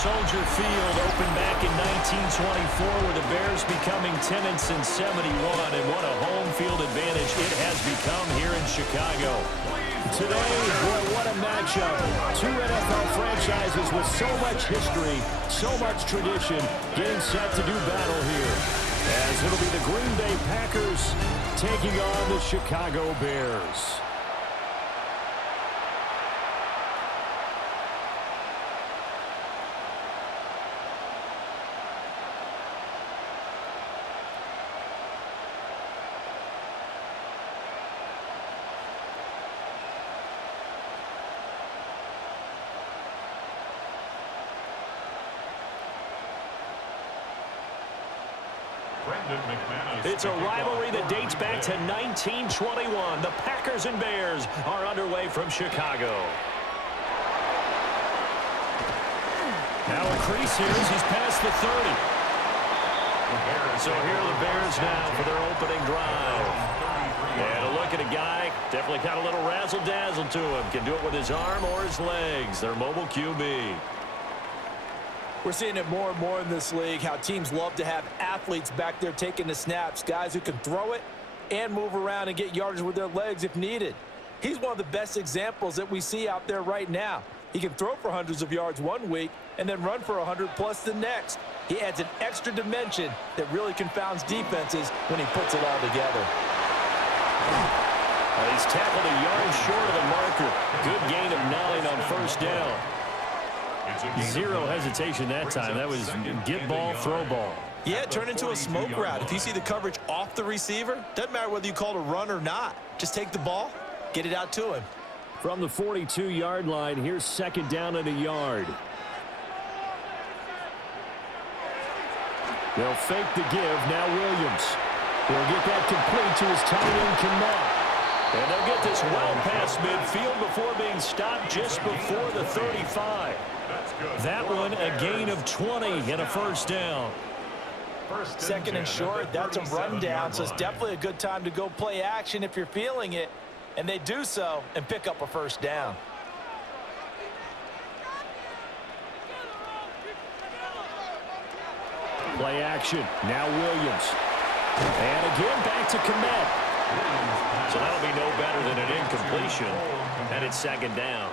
Soldier Field opened back in 1924 with the Bears becoming tenants in 71, and what a home field advantage it has become here in Chicago. Today, boy, what a matchup. Two NFL franchises with so much history, so much tradition, getting set to do battle here. As it'll be the Green Bay Packers taking on the Chicago Bears. It's a rivalry that dates back to 1921. The Packers and Bears are underway from Chicago. Now a crease here as he's past the 30. So here are the Bears now for their opening drive. And a look at a guy, definitely got a little razzle-dazzle to him. Can do it with his arm or his legs. Their mobile QB. We're seeing it more and more in this league, how teams love to have athletes back there taking the snaps, guys who can throw it and move around and get yardage with their legs if needed. He's one of the best examples that we see out there right now. He can throw for hundreds of yards one week and then run for 100+ the next. He adds an extra dimension that really confounds defenses when he puts it all together. Well, he's tackled a yard short of the marker. Good gain of 9 on first down. Zero hesitation that time. That was get ball, throw ball. Yeah, turn into a smoke route. If you see the coverage off the receiver, doesn't matter whether you call it a run or not. Just take the ball, get it out to him. From the 42-yard line, here's second down and a yard. They'll fake the give. Now Williams. He'll get that complete to his tight end, Kmet. And they'll get this well past midfield before being stopped just before the 35. That one, a gain of 20 and a first down. Second and short, that's a rundown, so it's definitely a good time to go play action if you're feeling it. And they do so and pick up a first down. Play action. Now Williams. And again back to Kmet. So that'll be no better than an incompletion. And it's second down.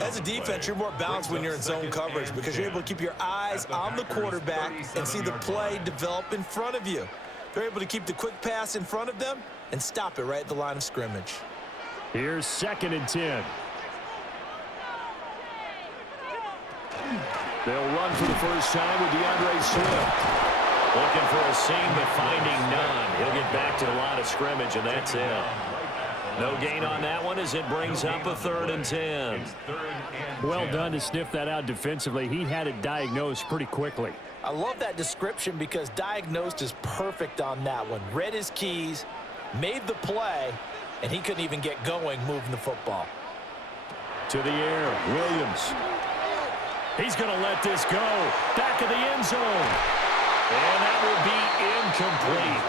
As a defense, you're more balanced when you're in zone coverage because you're able to keep your eyes on the quarterback and see the play develop in front of you. They're able to keep the quick pass in front of them and stop it right at the line of scrimmage. Here's second and 10. They'll run for the first time with DeAndre Swift. Looking for a seam, but finding none. He'll get back to the line of scrimmage, and that's it. No gain on that one as it brings up a 3rd and 10. Well done to sniff that out defensively. He had it diagnosed pretty quickly. I love that description because diagnosed is perfect on that one. Read his keys, made the play, and he couldn't even get going moving the football. To the air, Williams. He's going to let this go. Back of the end zone. And that will be incomplete.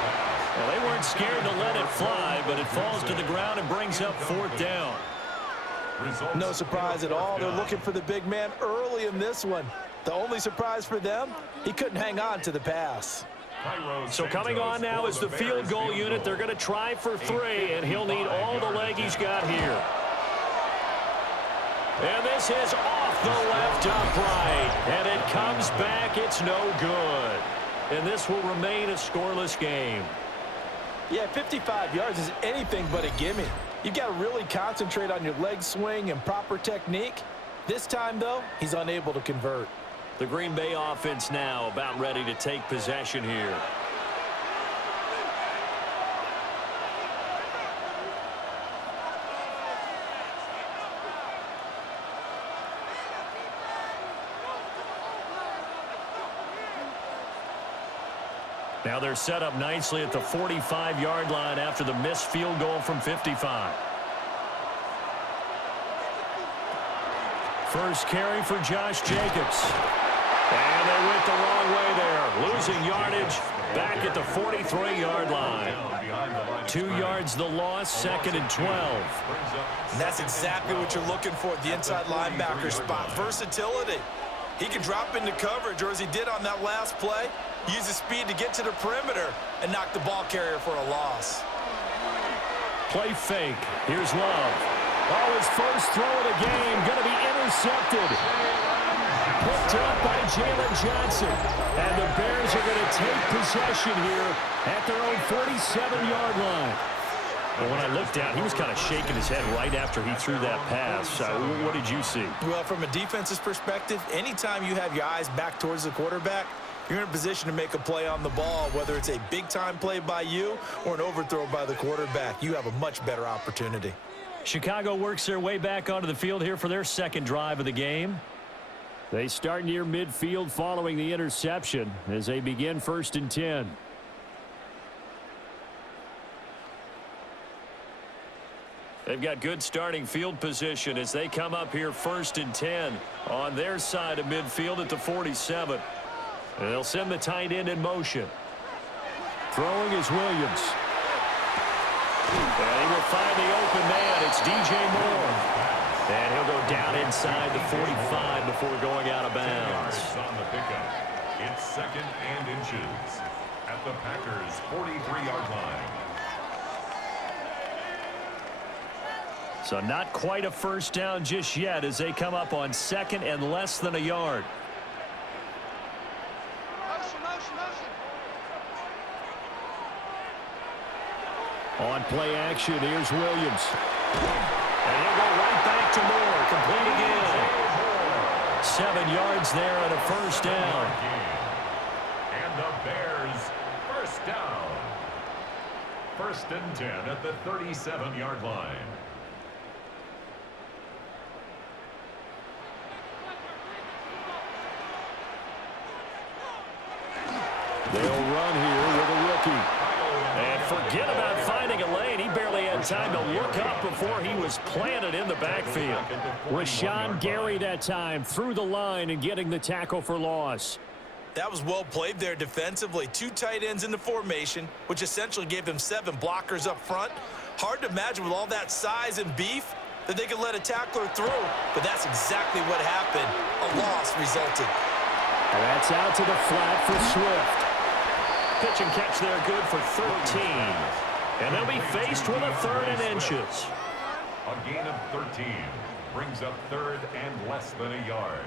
Well, they weren't scared to let it fly, but it falls to the ground and brings up 4th down. No surprise at all. They're looking for the big man early in this one. The only surprise for them, he couldn't hang on to the pass. So coming on now is the field goal unit. They're going to try for 3, and he'll need all the leg he's got here. And this is off the left upright. And it comes back. It's no good. And this will remain a scoreless game. Yeah, 55 yards is anything but a gimme. You've got to really concentrate on your leg swing and proper technique. This time, though, he's unable to convert. The Green Bay offense now about ready to take possession here. Now they're set up nicely at the 45-yard line after the missed field goal from 55. First carry for Josh Jacobs. And they went the wrong way there. Losing yardage back at the 43-yard line. 2 yards the loss, 2nd and 12. And that's exactly what you're looking for at the inside linebacker spot. Versatility. He can drop into coverage, or as he did on that last play, use his speed to get to the perimeter and knock the ball carrier for a loss. Play fake. Here's Love. Oh, his first throw of the game going to be intercepted. Picked up by Jalen Johnson. And the Bears are going to take possession here at their own 47-yard line. Well, when I looked down, he was kind of shaking his head right after he threw that pass. What did you see? Well, from a defense's perspective, anytime you have your eyes back towards the quarterback, you're in a position to make a play on the ball, whether it's a big-time play by you or an overthrow by the quarterback. You have a much better opportunity. Chicago works their way back onto the field here for their second drive of the game. They start near midfield following the interception as they begin 1st and 10. They've got good starting field position as they come up here 1st and 10 on their side of midfield at the 47. And they'll send the tight end in motion. Throwing is Williams. And he will find the open man. It's DJ Moore. And he'll go down inside the 45 before going out of bounds. On the pickup. It's 2nd and inches at the Packers' 43-yard line. So not quite a first down just yet as they come up on 2nd and less than a yard. On play action, here's Williams. And he'll go right back to Moore. Complete again. 7 yards there and a first down. And the Bears, first down. 1st and 10 at the 37-yard line. They'll run here with a rookie. And forget about finding a lane. He barely had time to look up before he was planted in the backfield. Rashawn Gary that time through the line and getting the tackle for loss. That was well played there defensively. 2 tight ends in the formation, which essentially gave him 7 blockers up front. Hard to imagine with all that size and beef that they could let a tackler through, but that's exactly what happened. A loss resulted. And that's out to the flat for Swift. Pitch and catch there good for 13. And they'll be faced with a 3rd and inches. A gain of 13 brings up 3rd and less than a yard.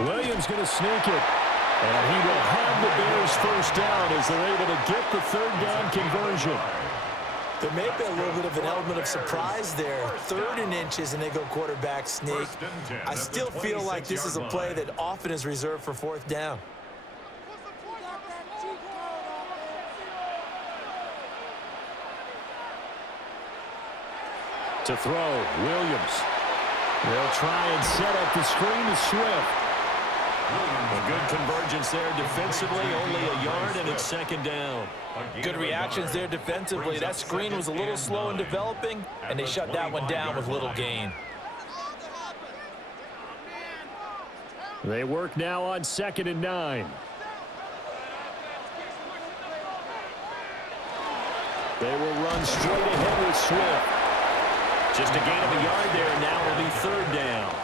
Williams going to sneak it. And he will have the Bears first down as they're able to get the 3rd down conversion. There may have been a little bit of an element of surprise there. 3rd and inches, and they go quarterback sneak. I still feel like this is a play that often is reserved for 4th down. To throw, Williams. They'll try and set up the screen to Swift. A good convergence there defensively, only a yard, and it's 2nd down. Good reactions there defensively. That screen was a little slow in developing, and they shut that one down with little gain. They work now on 2nd and 9. They will run straight ahead with Swift. Just a gain of a yard there, and now it'll be 3rd down.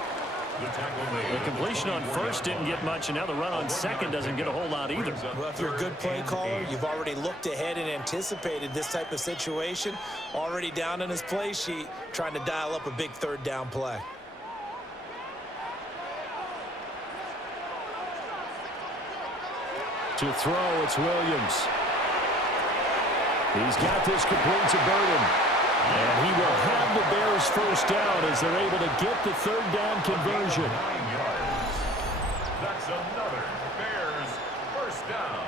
The completion on 1st didn't get much, and now the run on 2nd doesn't get a whole lot either. Well, if you're a good play caller, you've already looked ahead and anticipated this type of situation. Already down on his play sheet, trying to dial up a big 3rd down play. To throw, it's Williams. He's got this complete to Burton. And he will have the Bears first down as they're able to get the 3rd down conversion. 9 yards. That's another Bears first down.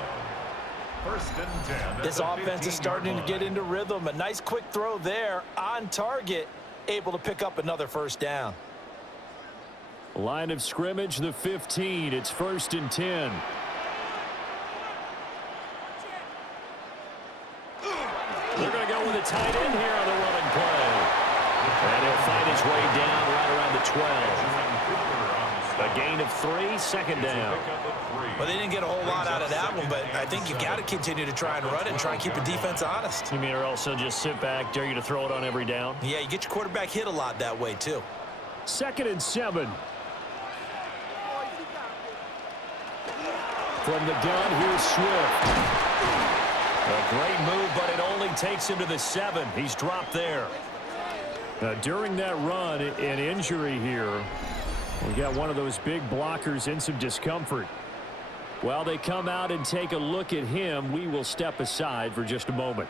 1st and 10. This offense is starting to get into rhythm. A nice quick throw there on target, able to pick up another first down. Line of scrimmage, the 15. It's 1st and 10. They're going to go with a tight end here on the running play. And he'll find his way down right around the 12. A gain of 3, second down. Well, they didn't get a whole lot out of that one, but I think you got to continue to try and run it and try and keep the defense honest. You mean or also just sit back, dare you to throw it on every down? Yeah, you get your quarterback hit a lot that way, too. 2nd and 7. From the gun, here's Swift. A great move, but it only takes him to the 7. He's dropped there. During that run, an injury here. We got one of those big blockers in some discomfort. While they come out and take a look at him, we will step aside for just a moment.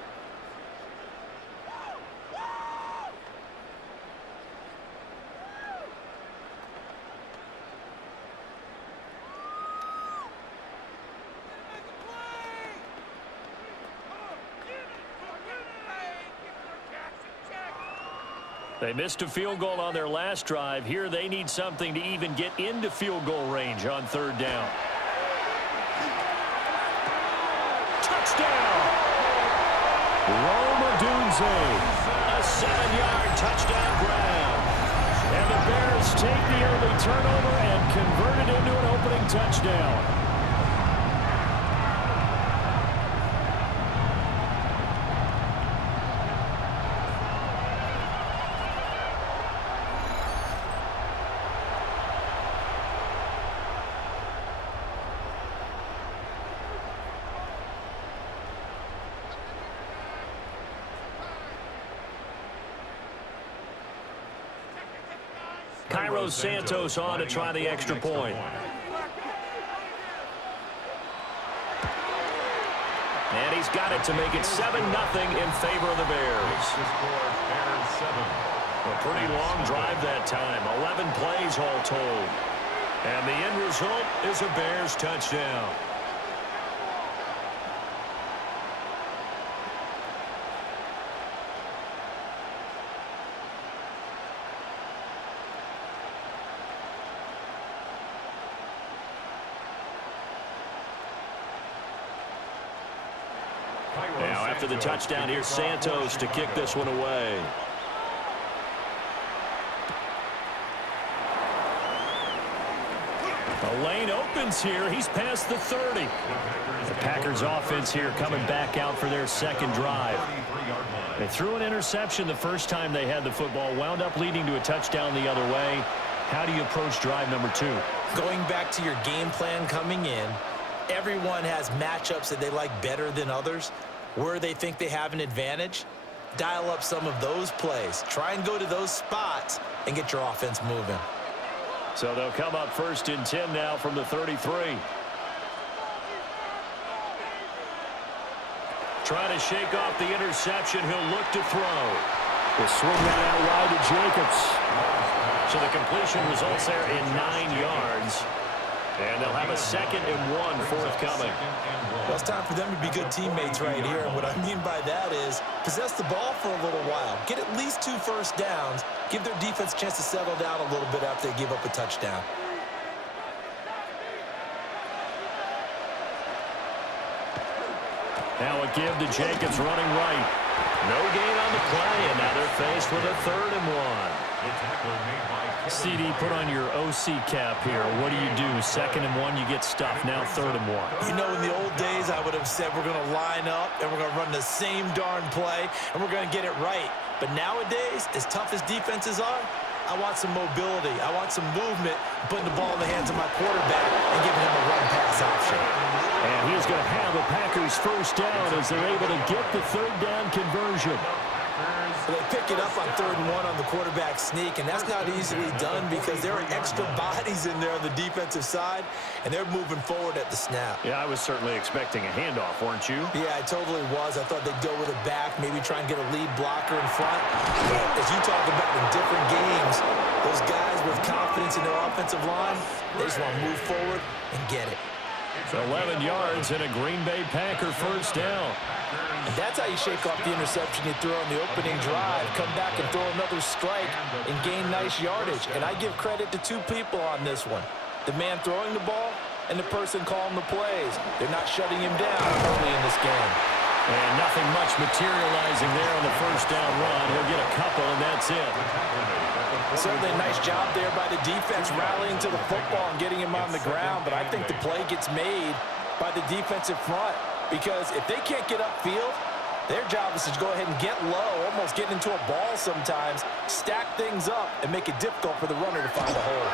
They missed a field goal on their last drive. Here they need something to even get into field goal range on 3rd down. Touchdown! Rome Odunze. A 7-yard touchdown grab. And the Bears take the early turnover and convert it into an opening touchdown. Cairo Santos on to try the extra point. And he's got it to make it 7-0 in favor of the Bears. A pretty long drive that time. 11 plays all told. And the end result is a Bears touchdown. Now after the touchdown, here's Santos to kick this one away. The lane opens here. He's past the 30. The Packers offense here coming back out for their 2nd drive. They threw an interception the first time they had the football, wound up leading to a touchdown the other way. How do you approach drive number 2? Going back to your game plan coming in, everyone has matchups that they like better than others. Where they think they have an advantage, dial up some of those plays. Try and go to those spots and get your offense moving. So they'll come up 1st and 10 now from the 33. Trying to shake off the interception. He'll look to throw. We'll swing that out wide to Jacobs. So the completion results there in 9 yards. And they'll have a 2nd and 1 forthcoming. Well, it's time for them to be good teammates right here. And what I mean by that is possess the ball for a little while. Get at least 2 first downs. Give their defense a chance to settle down a little bit after they give up a touchdown. Now a give to Jacobs running right. No gain on the play, and now they're faced with a 3rd and 1. CD, put on your OC cap here. What do you do? 2nd and 1, you get stuffed. Now 3rd and 1. You know, in the old days, I would have said we're going to line up and we're going to run the same darn play and we're going to get it right. But nowadays, as tough as defenses are, I want some mobility. I want some movement, putting the ball in the hands of my quarterback and giving him a run-pass option. And he's going to have a Packers 1st down as they're able to get the 3rd down conversion. They pick it up on 3rd and 1 on the quarterback sneak, and that's not easily done because there are extra bodies in there on the defensive side, and they're moving forward at the snap. Yeah, I was certainly expecting a handoff, weren't you? Yeah, I totally was. I thought they'd go with a back, maybe try and get a lead blocker in front. But as you talk about in different games, those guys with confidence in their offensive line, they just want to move forward and get it. 11 yards and a Green Bay Packer 1st down. And that's how you shake off the interception you threw on the opening drive, come back and throw another strike and gain nice yardage. And I give credit to 2 people on this one. The man throwing the ball and the person calling the plays. They're not shutting him down early in this game. And nothing much materializing there on the first down run. He'll get a couple, and that's it. Certainly a nice job there by the defense rallying to the football and getting him on the ground, but I think the play gets made by the defensive front because if they can't get upfield, their job is to go ahead and get low, almost get into a ball sometimes, stack things up, and make it difficult for the runner to find a hole.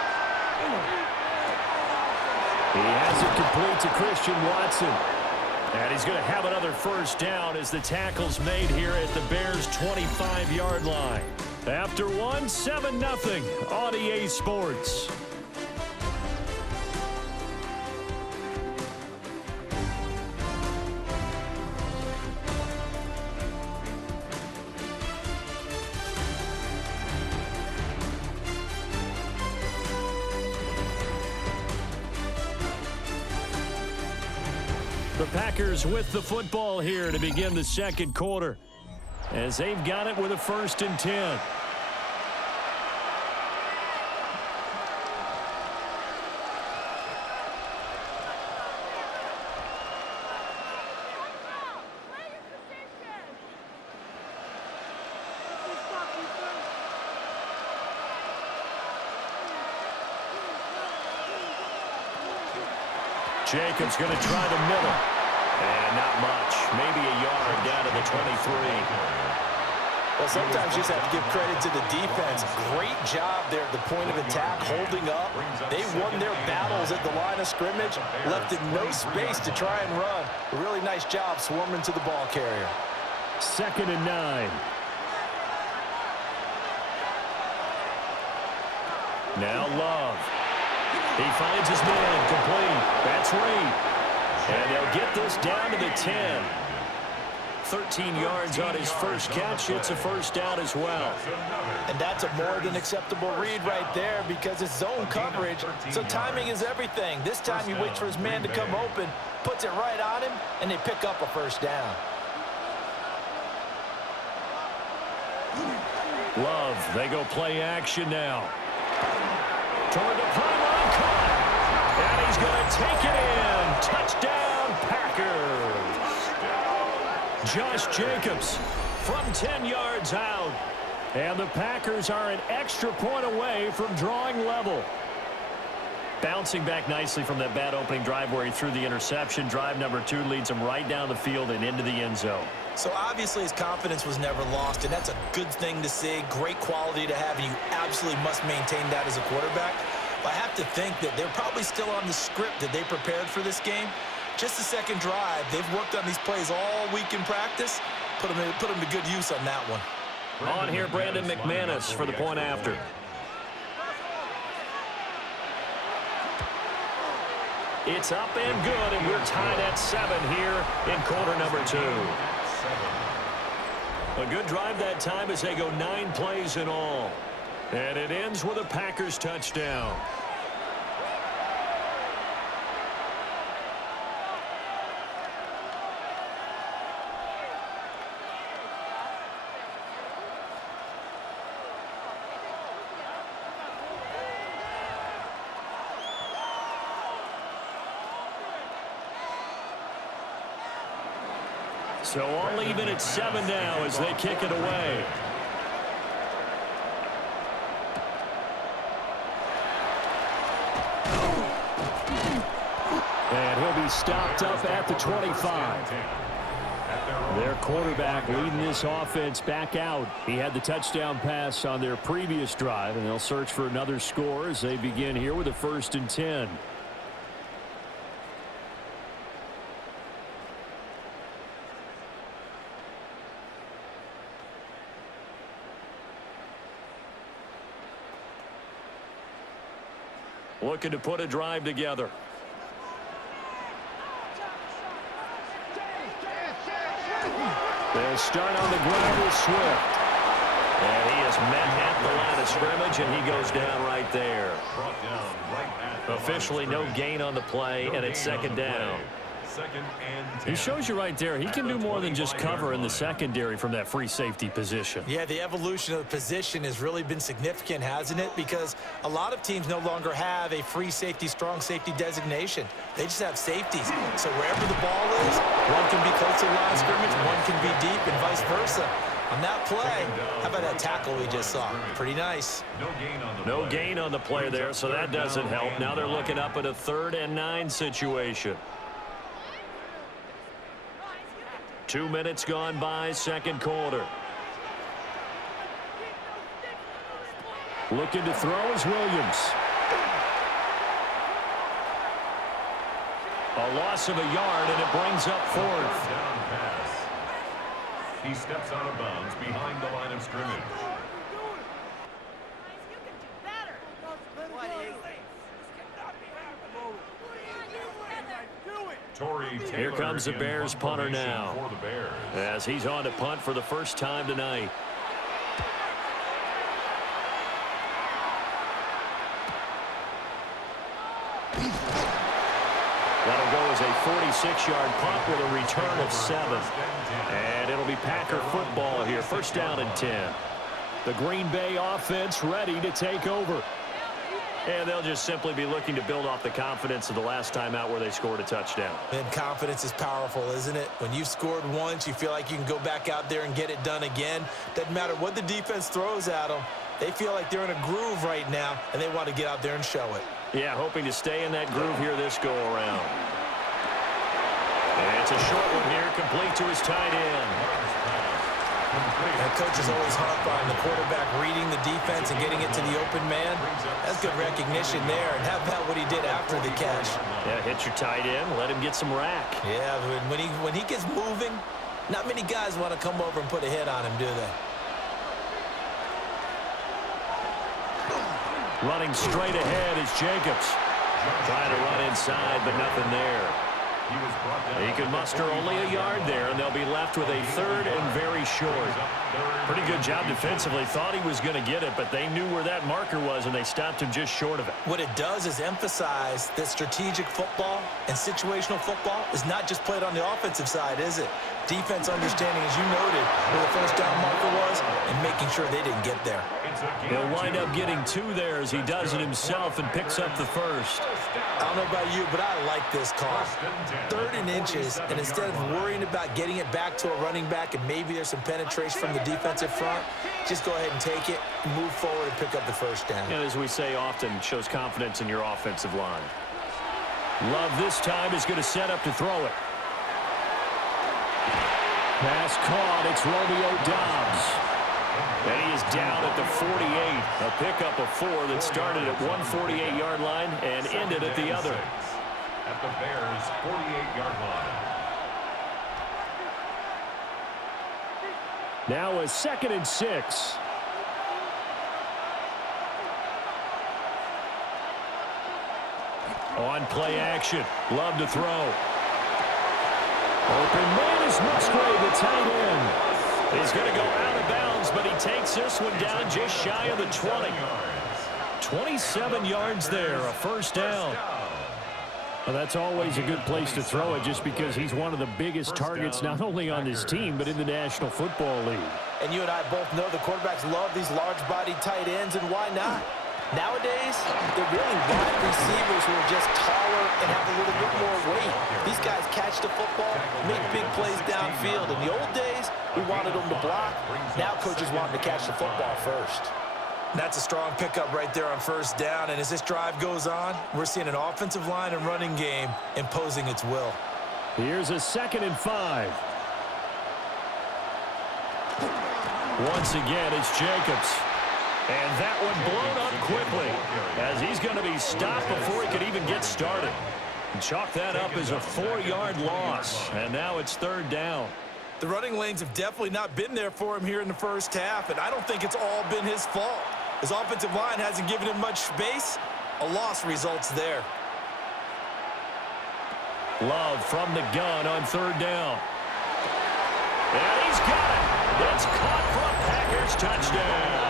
He has it complete to Christian Watson. And he's going to have another first down as the tackle's made here at the Bears' 25-yard line. After one, 7-0 on EA Sports. The Packers with the football here to begin the second quarter as they've got it with a 1st and 10. Jacobs going to try the middle. And not much. Maybe a yard down to the 23. Well, sometimes you just have to give credit to the defense. Great job there at the point of attack, holding up. They won their battles at the line of scrimmage, left it no space to try and run. A really nice job swarming to the ball carrier. 2nd and 9. Now Love. He finds his man complete. That's Reed. And they'll get this down to the 10. 13 yards on his first catch. It's a first down as well. And that's a more than acceptable read right there because it's zone coverage, so timing is everything. This time he waits for his man to come open, puts it right on him, and they pick up a first down. Love, they go play action now. Toward the pylon, caught. And he's going to take it in. Touchdown, Packers. Josh Jacobs from 10 yards out. And the Packers are an extra point away from drawing level. Bouncing back nicely from that bad opening drive where he threw the interception. Drive number 2 leads him right down the field and into the end zone. So obviously his confidence was never lost, and that's a good thing to see. Great quality to have, and you absolutely must maintain that as a quarterback. But I have to think that they're probably still on the script that they prepared for this game. Just the second drive, they've worked on these plays all week in practice. Put them to good use on that one. On here, Brandon McManus for the point after. It's up and good, and we're tied at 7 here in quarter number 2. A good drive that time as they go 9 plays in all. And it ends with a Packers touchdown. So all even at 7 now as they kick it away. And he'll be stopped up at the 25. Their quarterback leading this offense back out. He had the touchdown pass on their previous drive, and they'll search for another score as they begin here with a 1st and 10. Looking to put a drive together. They'll start on the ground with Swift. And he is met at the line of scrimmage, and he goes down right there. Officially no gain on the play, and it's 2nd down. Second and 10. He shows you right there, he can do more than just cover in the secondary from that free safety position. Yeah, the evolution of the position has really been significant, hasn't it? Because a lot of teams no longer have a free safety, strong safety designation. They just have safeties. So wherever the ball is, one can be close to the line of scrimmage, one can be deep, and vice versa. On that play, how about that tackle we just saw? Pretty nice. No gain on the play there, so that doesn't help. Now they're looking up at a 3rd and 9 situation. 2 minutes gone by, second quarter. Looking to throw is Williams. A loss of a yard, and it brings up 4th. He steps out of bounds behind the line of scrimmage. Here comes the Bears punter now, as he's on to punt for the first time tonight. That'll go as a 46-yard punt with a return of 7. And it'll be Packer football here. First down and 10. The Green Bay offense ready to take over. And they'll just simply be looking to build off the confidence of the last time out where they scored a touchdown. And confidence is powerful, isn't it? When you've scored once, you feel like you can go back out there and get it done again. Doesn't matter what the defense throws at them. They feel like they're in a groove right now, and they want to get out there and show it. Yeah, hoping to stay in that groove here this go-around. And it's a short one here, complete to his tight end. And coaches always harp on the quarterback reading the defense and getting it to the open man. That's good recognition there. And how about what he did after the catch? Yeah, hit your tight end, let him get some rack. Yeah, when he gets moving, not many guys want to come over and put a hit on him, do they? Running straight ahead is Jacobs. Trying to run inside, but nothing there. He can muster only a yard there, and they'll be left with a 3rd and very short. Pretty good job defensively. Thought he was going to get it, but they knew where that marker was, and they stopped him just short of it. What it does is emphasize that strategic football and situational football is not just played on the offensive side, is it? Defense understanding, as you noted, where the first down marker was and making sure they didn't get there. He'll wind up getting 2 there as he does it himself and picks up the first. I don't know about you, but I like this call. 3rd and inches, and instead of worrying about getting it back to a running back and maybe there's some penetration from the defensive front, just go ahead and take it, move forward, and pick up the first down. And as we say often, shows confidence in your offensive line. Love this time is going to set up to throw it. Pass caught. It's Romeo Doubs. And he is down at the 48. A pickup of 4 that started at 148-yard line and ended at the other. At the Bears' 48-yard line. Now a 2nd and 6. On play action. Love to throw. Open man is Musgrave, the tight end. He's going to go out of bounds, but he takes this one down just shy of the 20. 27 yards there, a first down. Well, that's always a good place to throw it just because he's one of the biggest targets not only on his team but in the National Football League. And you and I both know the quarterbacks love these large-bodied tight ends, and why not? Nowadays, they're really wide receivers who are just taller and have a little bit more weight. These guys catch the football, make big plays downfield. In the old days, we wanted them to block. Now coaches want them to catch the football first. That's a strong pickup right there on first down. And as this drive goes on, we're seeing an offensive line and running game imposing its will. Here's a 2nd and 5. Once again, it's Jacobs. And that one blown up quickly as he's going to be stopped before he could even get started. And chalk that up as a 4-yard loss. And now it's 3rd down. The running lanes have definitely not been there for him here in the first half, and I don't think it's all been his fault. His offensive line hasn't given him much space. A loss results there. Love from the gun on 3rd down. And he's got it. It's caught for a Packers touchdown.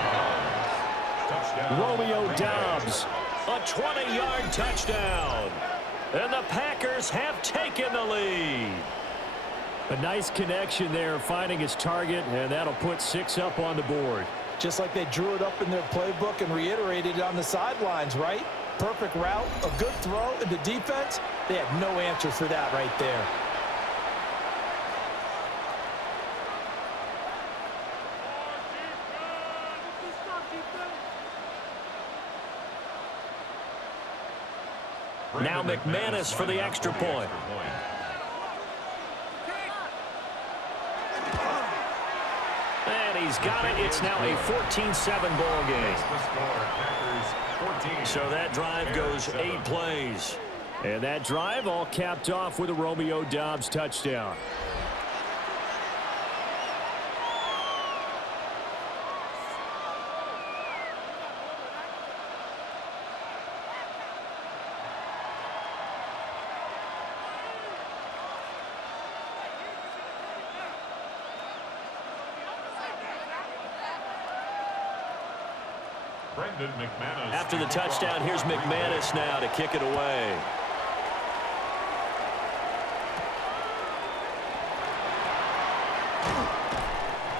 Romeo Doubs, a 20-yard touchdown. And the Packers have taken the lead. A nice connection there, finding his target, and that'll put 6 up on the board. Just like they drew it up in their playbook and reiterated it on the sidelines, right? Perfect route, a good throw, and the defense, they had no answer for that right there. Now McManus for the extra point. And he's got it. It's now a 14-7 ball game. So that drive goes 8 plays. And that drive all capped off with a Romeo Doubs touchdown. After the touchdown, here's McManus now to kick it away.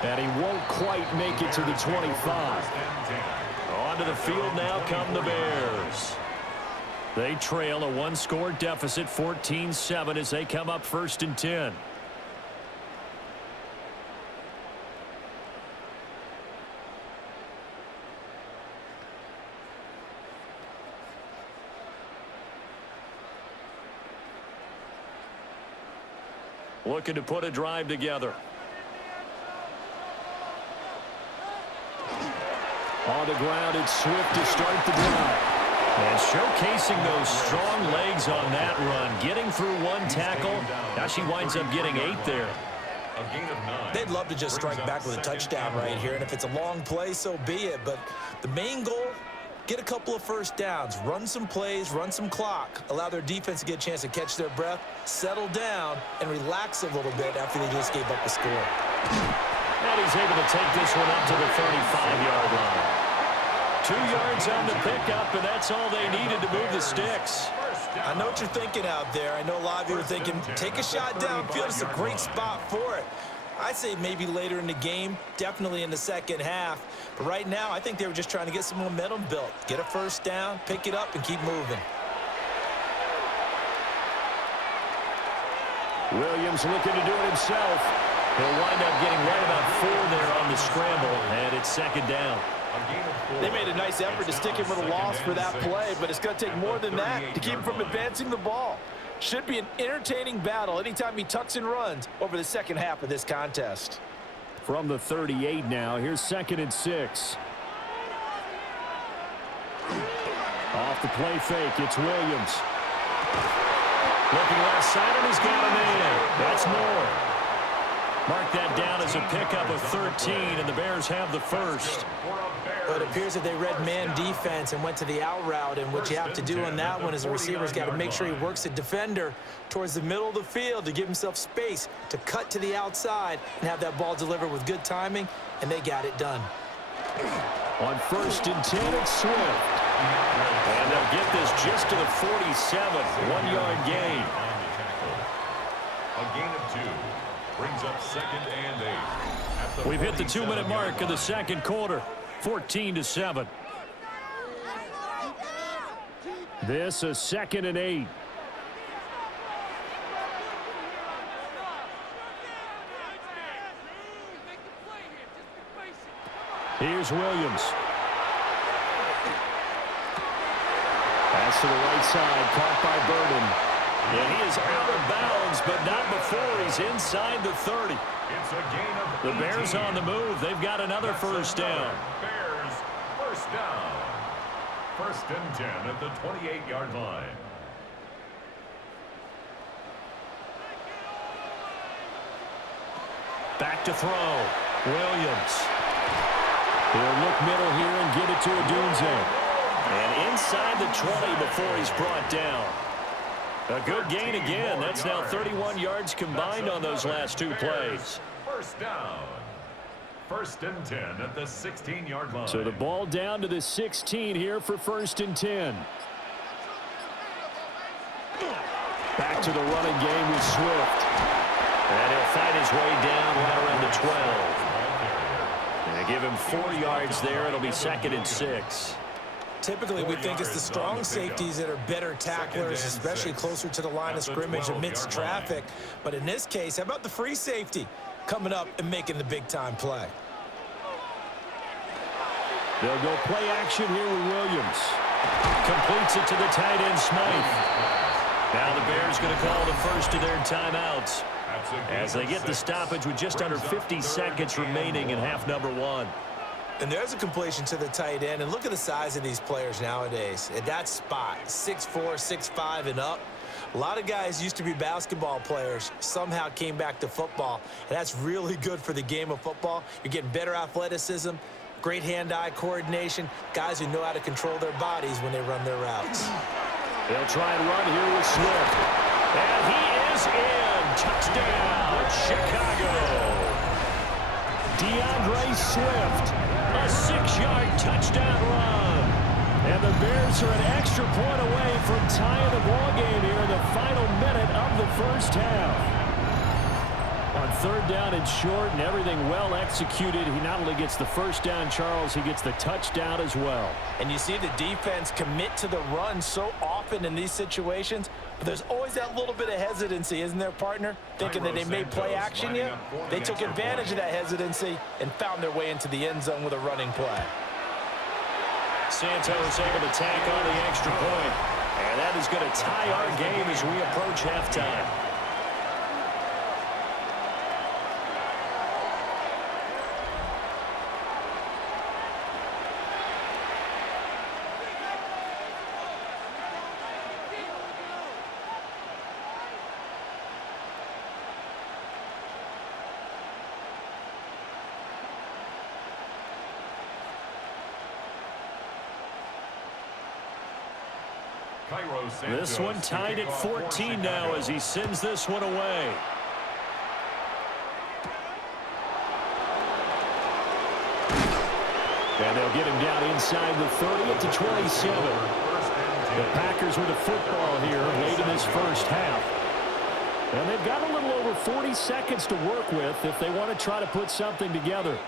And he won't quite make it to the 25. Onto the field now come the Bears. They trail a 1-score deficit, 14-7, as they come up 1st and 10. Looking to put a drive together. On the ground, it's Swift to start the drive. And showcasing those strong legs on that run. Getting through 1 tackle. Now she winds up getting 8 there. They'd love to just strike back with a touchdown right here, and if it's a long play, so be it. But the main goal, get a couple of first downs, run some plays, run some clock, allow their defense to get a chance to catch their breath, settle down, and relax a little bit after they just gave up a score. And he's able to take this one up to the 35-yard line. 2 yards on the pickup, and that's all they needed to move the Stix. I know what you're thinking out there. I know a lot of you are thinking, take a shot downfield. It's a great spot for it. I'd say maybe later in the game, definitely in the second half. But right now, I think they were just trying to get some momentum built. Get a first down, pick it up, and keep moving. Williams looking to do it himself. He'll wind up getting right about 4 there on the scramble, and it's 2nd down. They made a nice effort to stick him with a loss for that play, but it's going to take more than that to keep him from advancing the ball. Should be an entertaining battle anytime he tucks and runs over the second half of this contest. From the 38 now, here's 2nd and 6. Off the play fake, it's Williams. Looking left side, and he's got a man. That's more. Mark that down as a pickup of 13, and the Bears have the first. Well, it appears that they read man defense and went to the out route, and what you have to do on that one is the receiver's got to make sure he works the defender towards the middle of the field to give himself space to cut to the outside and have that ball delivered with good timing, and they got it done. On 1st and 10, it's Swift. And they'll get this just to the 47, 1-yard gain. A gain of 2. Brings up 2nd and 8. We've hit the 2-minute mark of the second quarter. 14-7. This is 2nd and 8. Here's Williams. Pass to the right side, caught by Burden. And he is out of bounds, but not before he's inside the 30. It's a gain of 18. The Bears on the move. They've got another first down. Bears first down. 1st and 10 at the 28-yard line. Back to throw. Williams. He'll look middle here and get it to Odunze. And inside the 20 before he's brought down. A good gain again. That's now 31 yards combined on those last 2 plays. First down. 1st and 10 at the 16-yard line. So the ball down to the 16 here for 1st and 10. Back to the running game with Swift. And he'll fight his way down right around the 12. And they give him 4 yards there. It'll be 2nd and 6. Typically, we think it's the strong safeties that are better tacklers, especially closer to the line of scrimmage amidst traffic. But in this case, how about the free safety coming up and making the big-time play? They'll go play action here with Williams. Completes it to the tight end, Smythe. Now the Bears going to call the first of their timeouts as they get the stoppage with just under 50 seconds remaining in half number 1. And there's a completion to the tight end. And look at the size of these players nowadays. At that spot, 6'4", 6'5", and up. A lot of guys used to be basketball players, somehow came back to football. And that's really good for the game of football. You're getting better athleticism, great hand-eye coordination, guys who know how to control their bodies when they run their routes. They'll try and run here with Swift. And he is in. Touchdown, Chicago. DeAndre Swift, a 6-yard touchdown run. And the Bears are an extra point away from tying the ball game here in the final minute of the first half. On 3rd down and short and everything well executed, he not only gets the first down, Charles, he gets the touchdown as well. And you see the defense commit to the run so often in these situations, but there's always that little bit of hesitancy, isn't there, partner? Thinking that they may play action yet. They took advantage of that hesitancy and found their way into the end zone with a running play. Santos able to tack on the extra point, and that is going to tie our game as we approach halftime. This one tied at 14 now as he sends this one away. And they'll get him down inside the 30 at the 27. The Packers with the football here late in this first half. And they've got a little over 40 seconds to work with if they want to try to put something together.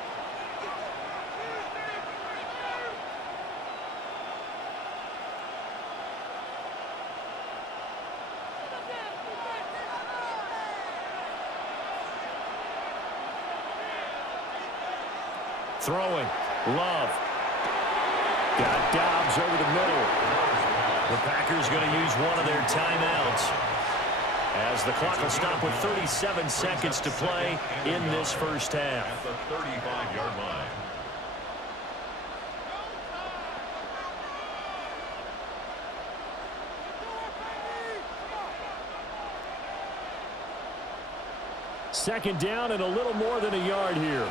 Throwing. Love. Got Dobbs over the middle. The Packers going to use one of their timeouts as the clock will stop with 37 seconds to play in this first half. At the 35-yard line. Second down and a little more than a yard here.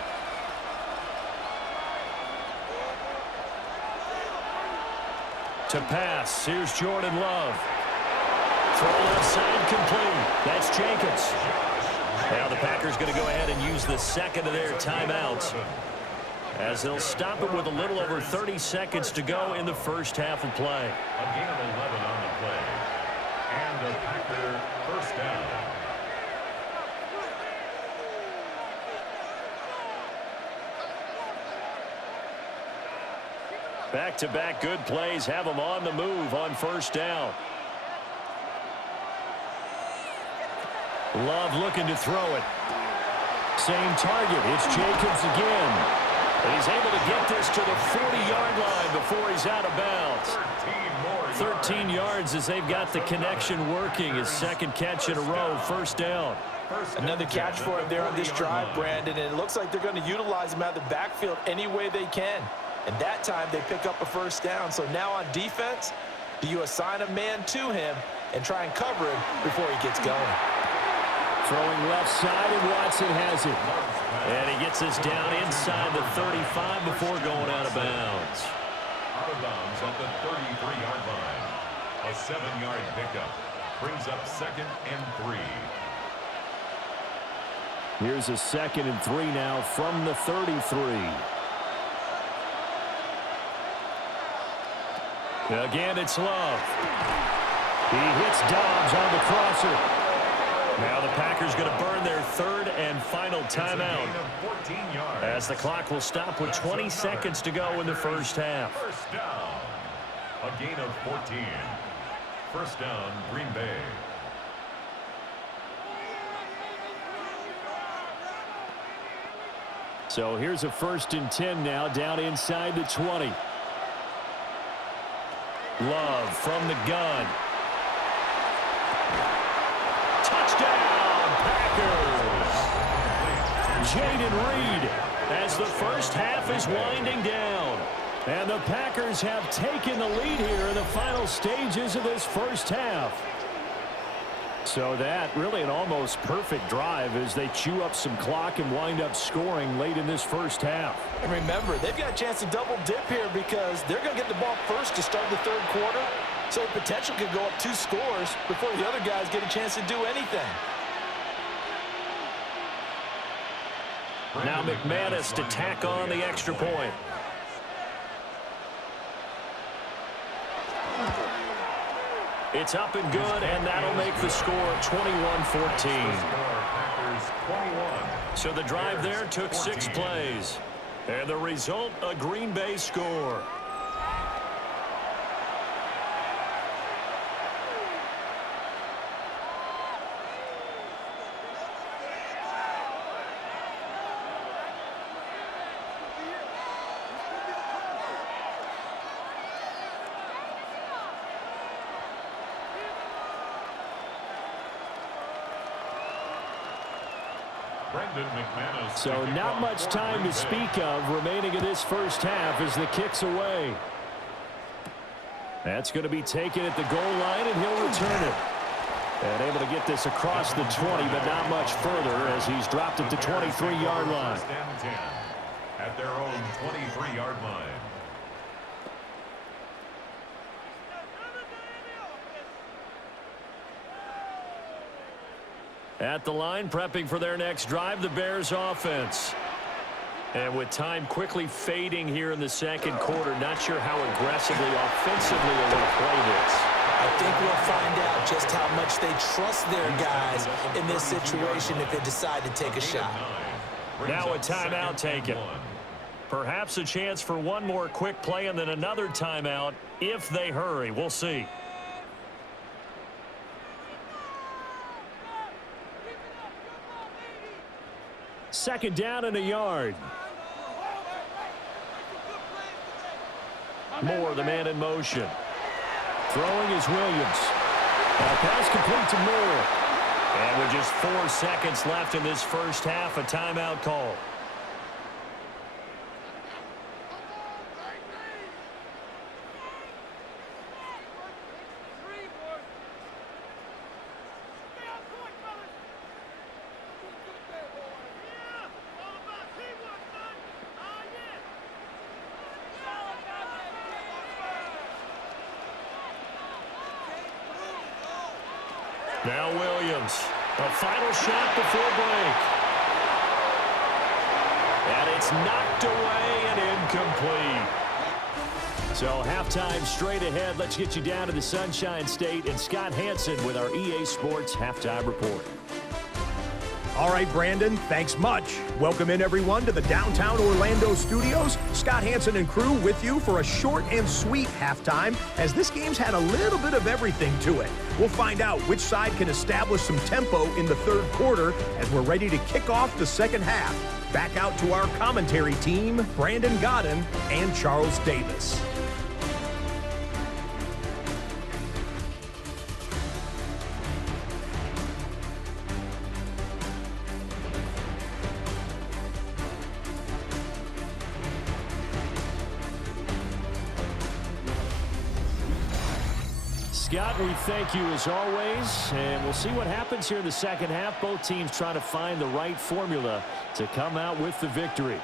To pass, here's Jordan Love. Throw left side complete. That's Jacobs. Now the Packers going to go ahead and use the second of their timeouts as they'll stop it with a little over 30 seconds to go in the first half of play. A gain of 11 on the play. And a Packer first down. Back-to-back good plays have them on the move on first down. Love looking to throw it. Same target. It's Jacobs again. And he's able to get this to the 40-yard line before he's out of bounds. 13 yards as they've got the connection working. His second catch in a row, first down. Another catch for him there on this drive, Brandon, and it looks like they're going to utilize him out of the backfield any way they can. And that time they pick up a first down. So now on defense, do you assign a man to him and try and cover him before he gets going? Throwing left side, and Watson has it. And he gets this down inside the 35 before going out of bounds. Out of bounds at the 33-yard line. A 7-yard pickup brings up 2nd and 3. Here's a 2nd and 3 now from the 33. Again, it's Love. He hits Dobbs on the crosser. Now the Packers going to burn their third and final timeout, as the clock will stop with 20 seconds to go in the first half. First down. A gain of 14. First down, Green Bay. So here's a 1st and 10 now, down inside the 20. Love from the gun. Touchdown, Packers! Jaden Reed, as the first half is winding down. And the Packers have taken the lead here in the final stages of this first half. So that really an almost perfect drive as they chew up some clock and wind up scoring late in this first half. And remember, they've got a chance to double dip here because they're going to get the ball first to start the third quarter. So the potential could go up 2 scores before the other guys get a chance to do anything. Now McManus to tack on the extra point. It's up and good, and that'll make the score 21-14. So the drive there took 6 plays. And the result, a Green Bay score. So not much time to speak of remaining in this first half as the kick's away. That's going to be taken at the goal line, and he'll return it. And able to get this across the 20, but not much further as he's dropped at the 23-yard line. At their own 23-yard line. At the line, prepping for their next drive, the Bears offense. And with time quickly fading here in the second quarter, not sure how aggressively, offensively they will play this. I think we'll find out just how much they trust their guys in this situation if they decide to take a shot. Now a timeout taken. Perhaps a chance for one more quick play and then another timeout if they hurry. We'll see. Second down and a yard. Moore, the man in motion. Throwing is Williams. Pass complete to Moore. And with just 4 seconds left in this first half, a timeout call. Now Williams, a final shot before break. And it's knocked away and incomplete. So halftime straight ahead. Let's get you down to the Sunshine State and Scott Hansen with our EA Sports Halftime Report. All right, Brandon, thanks much. Welcome in, everyone, to the downtown Orlando studios. Scott Hansen and crew with you for a short and sweet halftime, as this game's had a little bit of everything to it. We'll find out which side can establish some tempo in the third quarter as we're ready to kick off the second half. Back out to our commentary team, Brandon Godden and Charles Davis. Scott, we thank you as always, and we'll see what happens here in the second half. Both teams trying to find the right formula to come out with the victory.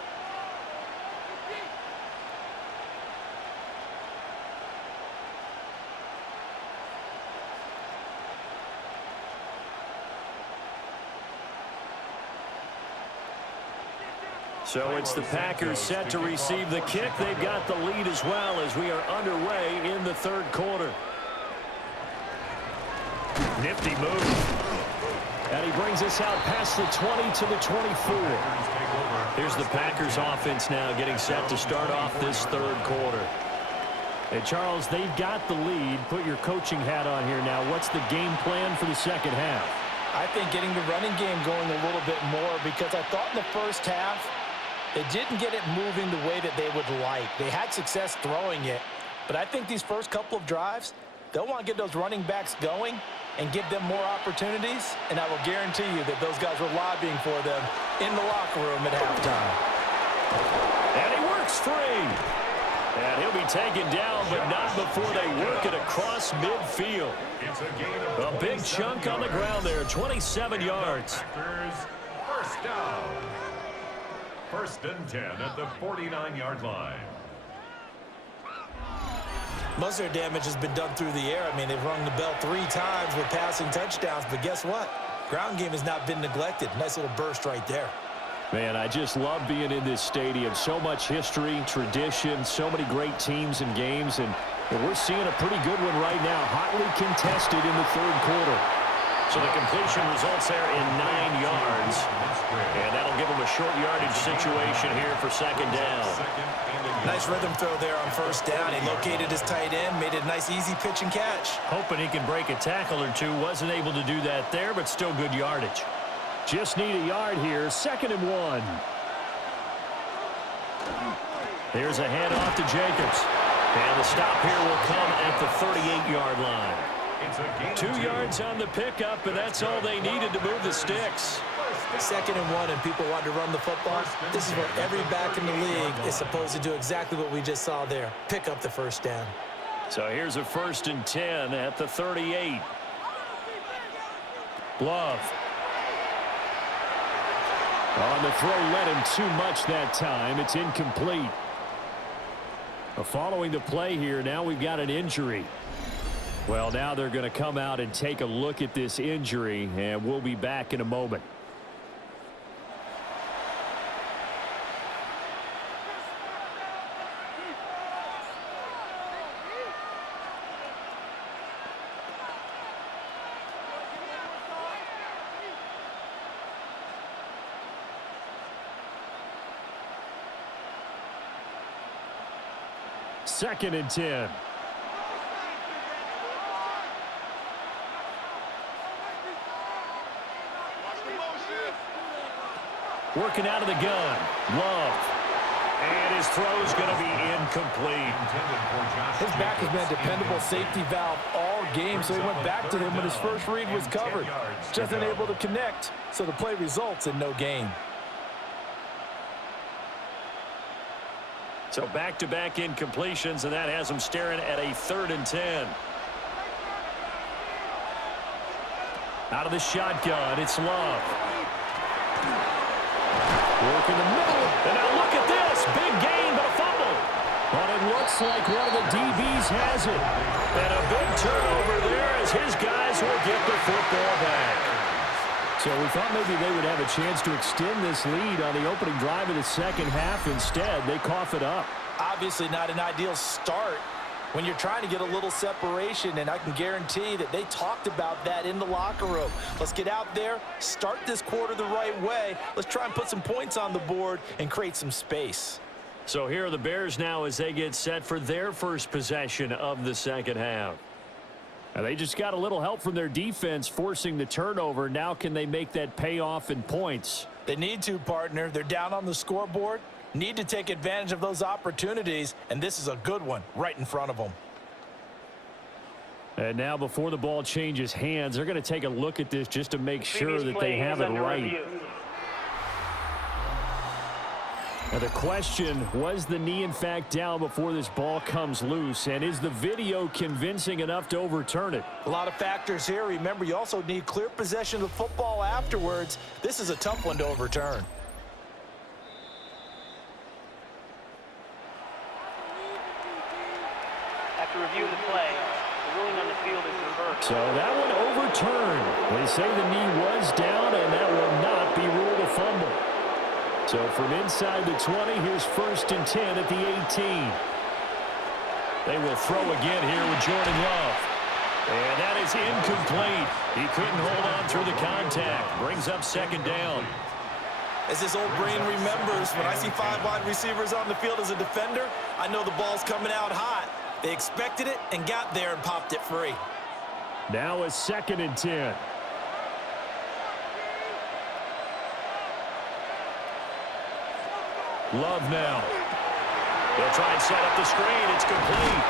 So it's the Packers set to receive the kick. They've got the lead as well as we are underway in the third quarter. Nifty move. And he brings us out past the 20 to the 24. Here's the Packers offense now getting set to start off this third quarter. Hey, Charles, they've got the lead. Put your coaching hat on here now. What's the game plan for the second half? I think getting the running game going a little bit more, because I thought in the first half they didn't get it moving the way that they would like. They had success throwing it, but I think these first couple of drives, they'll want to get those running backs going and give them more opportunities, and I will guarantee you that those guys were lobbying for them in the locker room at halftime. And he works free. And he'll be taken down, but not before they work it across midfield. A big chunk on the ground there, 27 yards. First down. First and 10 at the 49-yard line. Most of their damage has been done through the air. I mean, they've rung the bell 3 times with passing touchdowns, but guess what? Ground game has not been neglected. Nice little burst right there. Man, I just love being in this stadium. So much history, tradition, so many great teams and games, and we're seeing a pretty good one right now, hotly contested in the third quarter. So the completion results there in 9 yards, and that'll give them a short yardage situation here for second down. Nice rhythm throw there on first down. He located his tight end, made it a nice easy pitch and catch. Hoping he can break a tackle or two. Wasn't able to do that there, but still good yardage. Just need a yard here. 2nd and 1. There's a handoff to Jacobs. And the stop here will come at the 38-yard line. 2 yards on the pickup, and that's all they needed to move the sticks. 2nd and 1, and people want to run the football. This is where every back in the league is supposed to do exactly what we just saw there. Pick up the first down. So here's a 1st and 10 at the 38. Love. On the throw, led him too much that time. It's incomplete. Following the play here, now we've got an injury. Well, now they're going to come out and take a look at this injury, and we'll be back in a moment. Second and 10. Working out of the gun. Love. And his throw's going to be incomplete. His back has been a dependable safety valve all game, so he went back to him when his first read was covered. Just unable to connect, so the play results in no gain. So back-to-back incompletions, and that has them staring at a 3rd and 10. Out of the shotgun, it's Love. Work in the middle, and now look at this. Big gain, but a fumble. But it looks like one of the DBs has it. And a big turnover there as his guys will get the football back. So we thought maybe they would have a chance to extend this lead on the opening drive of the second half. Instead, they cough it up. Obviously not an ideal start when you're trying to get a little separation, and I can guarantee that they talked about that in the locker room. Let's get out there, start this quarter the right way. Let's try and put some points on the board and create some space. So here are the Bears now as they get set for their first possession of the second half. Now they just got a little help from their defense forcing the turnover. Now can they make that pay off in points? They need to, partner. They're down on the scoreboard. Need to take advantage of those opportunities, and this is a good one right in front of them. And now before the ball changes hands, they're going to take a look at this just to make sure that they have it right. Now the question, was the knee in fact down before this ball comes loose? And is the video convincing enough to overturn it? A lot of factors here. Remember, you also need clear possession of the football afterwards. This is a tough one to overturn. After reviewing the play, the ruling on the field is reversed. So that one overturned. They say the knee was down, and that will not be ruled a fumble. So from inside the 20, here's 1st and 10 at the 18. They will throw again here with Jordan Love. And that is incomplete. He couldn't hold on through the contact. Brings up second down. As this old brain remembers, when I see 5 wide receivers on the field as a defender, I know the ball's coming out hot. They expected it and got there and popped it free. Now a 2nd and 10. Love now. They'll try and set up the screen. It's complete.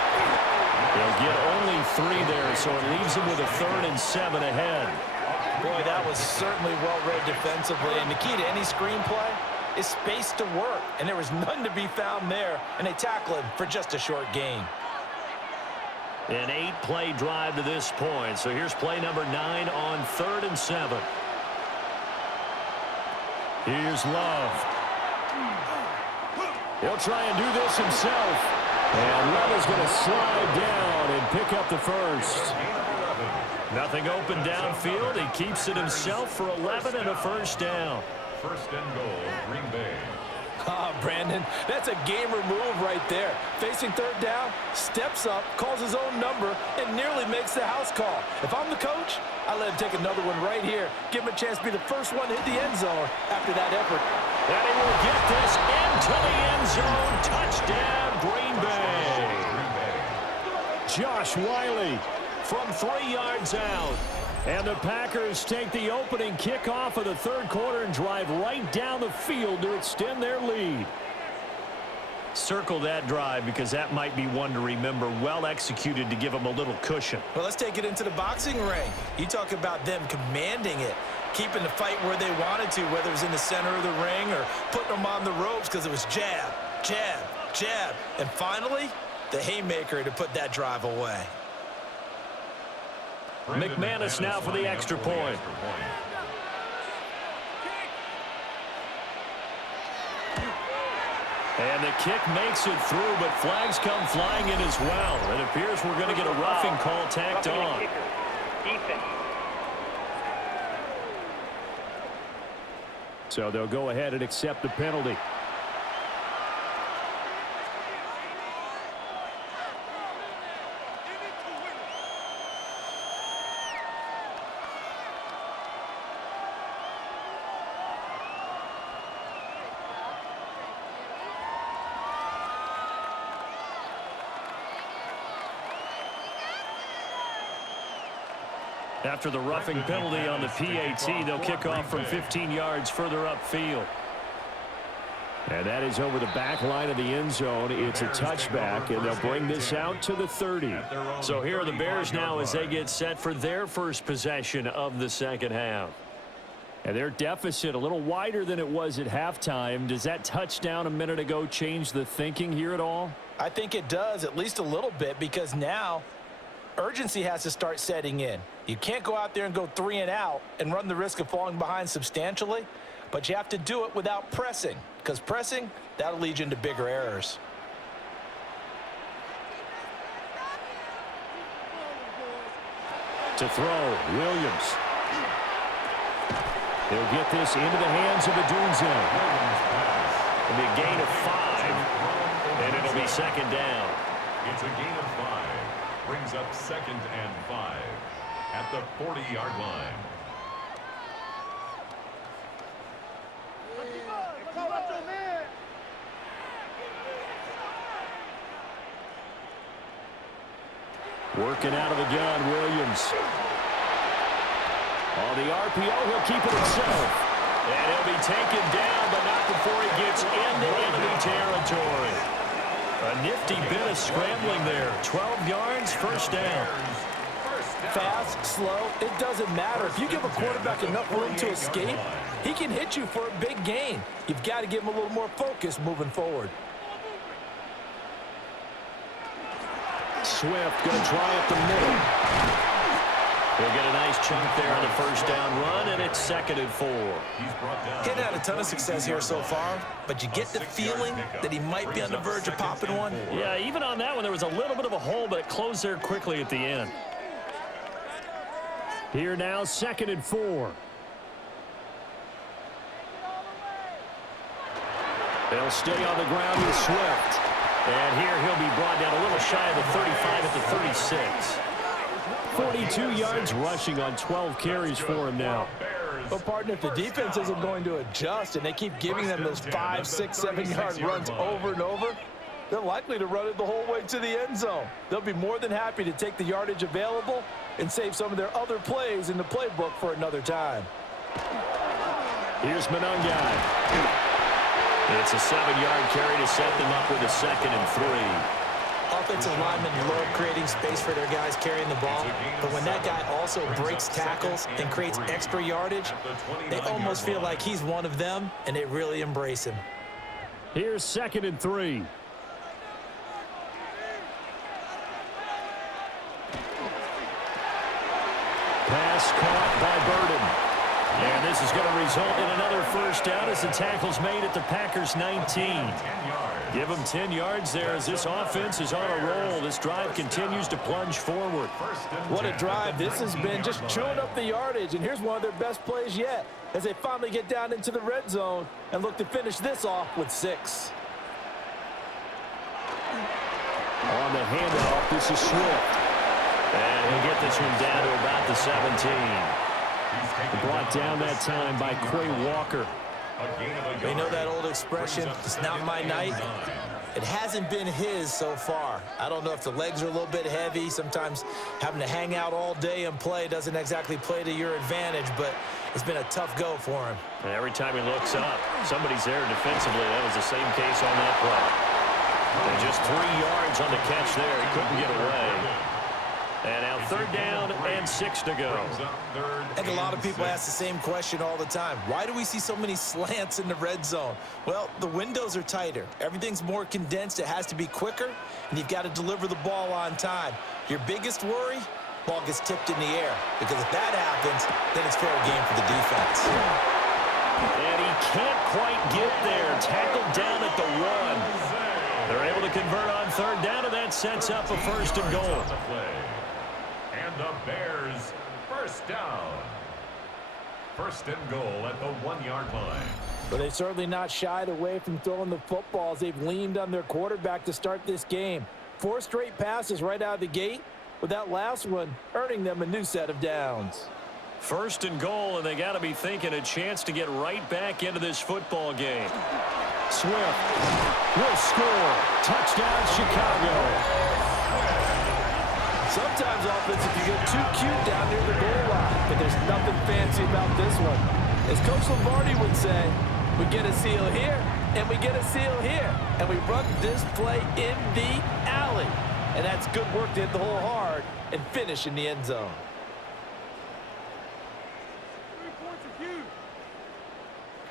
They'll get only 3 there, so it leaves them with a 3rd and 7 ahead. Boy, that was certainly well-read defensively, and the key to any screenplay is space to work, and there was none to be found there, and they tackle him for just a short gain. An 8-play drive to this point, so here's play number 9 on 3rd and 7. Here's Love. He'll try and do this himself. And Love is going to slide down and pick up the first. Nothing open downfield. He keeps it himself for 11 and a first down. 1st and goal, Green Bay. Brandon, that's a gamer move right there. Facing 3rd down, steps up, calls his own number, and nearly makes the house call. If I'm the coach, I let him take another one right here. Give him a chance to be the first one to hit the end zone after that effort. And he will get this into the end zone. Touchdown, Green Bay. Josh Wiley from 3 yards out. And the Packers take the opening kickoff of the 3rd quarter and drive right down the field to extend their lead. Circle that drive because that might be one to remember. Well executed to give them a little cushion. Well, let's take it into the boxing ring. You talk about them commanding it, keeping the fight where they wanted to, whether it was in the center of the ring or putting them on the ropes because it was jab, jab, jab. And finally, the haymaker to put that drive away. McManus now for the extra point. And the kick makes it through, but flags come flying in as well. It appears we're going to get a roughing call tacked on. So they'll go ahead and accept the penalty. After the roughing penalty on the PAT, they'll kick off from 15 yards further upfield. And that is over the back line of the end zone. It's a touchback, and they'll bring this out to the 30. So here are the Bears now as they get set for their first possession of the second half. And their deficit a little wider than it was at halftime. Does that touchdown a minute ago change the thinking here at all? I think it does, at least a little bit, because now urgency has to start setting in. You can't go out there and go 3 and out and run the risk of falling behind substantially, but you have to do it without pressing, because pressing, that'll lead you into bigger errors. To throw, Williams. He'll get this into the hands of the Dunze. It'll be a gain of 5, and it'll be second down. It's a gain of 5. Brings up 2nd and 5 at the 40-yard line. Working out of the gun, Williams. On the RPO, he'll keep it himself. And he'll be taken down, but not before he gets into enemy territory. A nifty bit of scrambling there. 12 yards, first down. Fast, slow, it doesn't matter. If you give a quarterback enough room to escape, he can hit you for a big gain. You've got to give him a little more focus moving forward. Swift going to try up the middle. He'll get a nice chunk there on the first down run, and it's 2nd and 4. He's had a ton of success here so far, but you get the feeling that he might be on the verge of popping one. Yeah, even on that one, there was a little bit of a hole, but it closed there quickly at the end. Here now, 2nd and 4. They'll stay on the ground with Swift. And here he'll be brought down a little shy of the 35 at the 36. 42 yards rushing on 12 carries for him now. But, partner, if the defense isn't going to adjust and they keep giving them those 5, 6, 7-yard runs over and over, they're likely to run it the whole way to the end zone. They'll be more than happy to take the yardage available and save some of their other plays in the playbook for another time. Here's Monangai. It's a 7-yard carry to set them up with a 2nd and 3. Offensive linemen love creating space for their guys carrying the ball, but when that guy also breaks tackles and creates extra yardage, they almost feel like he's one of them, and they really embrace him. Here's 2nd and 3. Pass caught by Burden. And this is going to result in another first down as the tackle's made at the Packers' 19. Give them 10 yards there as this offense is on a roll. This drive continues to plunge forward. What a drive this has been, just chewing up the yardage. And here's one of their best plays yet as they finally get down into the red zone and look to finish this off with 6. On the handoff, this is Swift. And he'll get this one down to about the 17. Brought down that time by Quay Walker. You know that old expression, it's not my night? It hasn't been his so far. I don't know if the legs are a little bit heavy. Sometimes having to hang out all day and play doesn't exactly play to your advantage, but it's been a tough go for him. And every time he looks up, somebody's there defensively. That was the same case on that play. And just 3 yards on the catch there. He couldn't get away. And now 3rd down and 6 to go. I think a lot of people ask the same question all the time. Why do we see so many slants in the red zone? Well, the windows are tighter. Everything's more condensed. It has to be quicker, and you've got to deliver the ball on time. Your biggest worry? Ball gets tipped in the air. Because if that happens, then it's fair game for the defense. And he can't quite get there. Tackled down at the 1. They're able to convert on 3rd down, and that sets up a 1st and goal. And the Bears, first down. 1st and goal at the 1-yard line. But they've certainly not shied away from throwing the footballs. They've leaned on their quarterback to start this game. 4 straight passes right out of the gate, with that last one earning them a new set of downs. 1st and goal, and they got to be thinking a chance to get right back into this football game. Swift will score. Touchdown, Chicago. Sometimes offense, if you get too cute down near the goal line, but there's nothing fancy about this one. As Coach Lombardi would say, we get a seal here, and we get a seal here, and we run this play in the alley. And that's good work to hit the hole hard and finish in the end zone.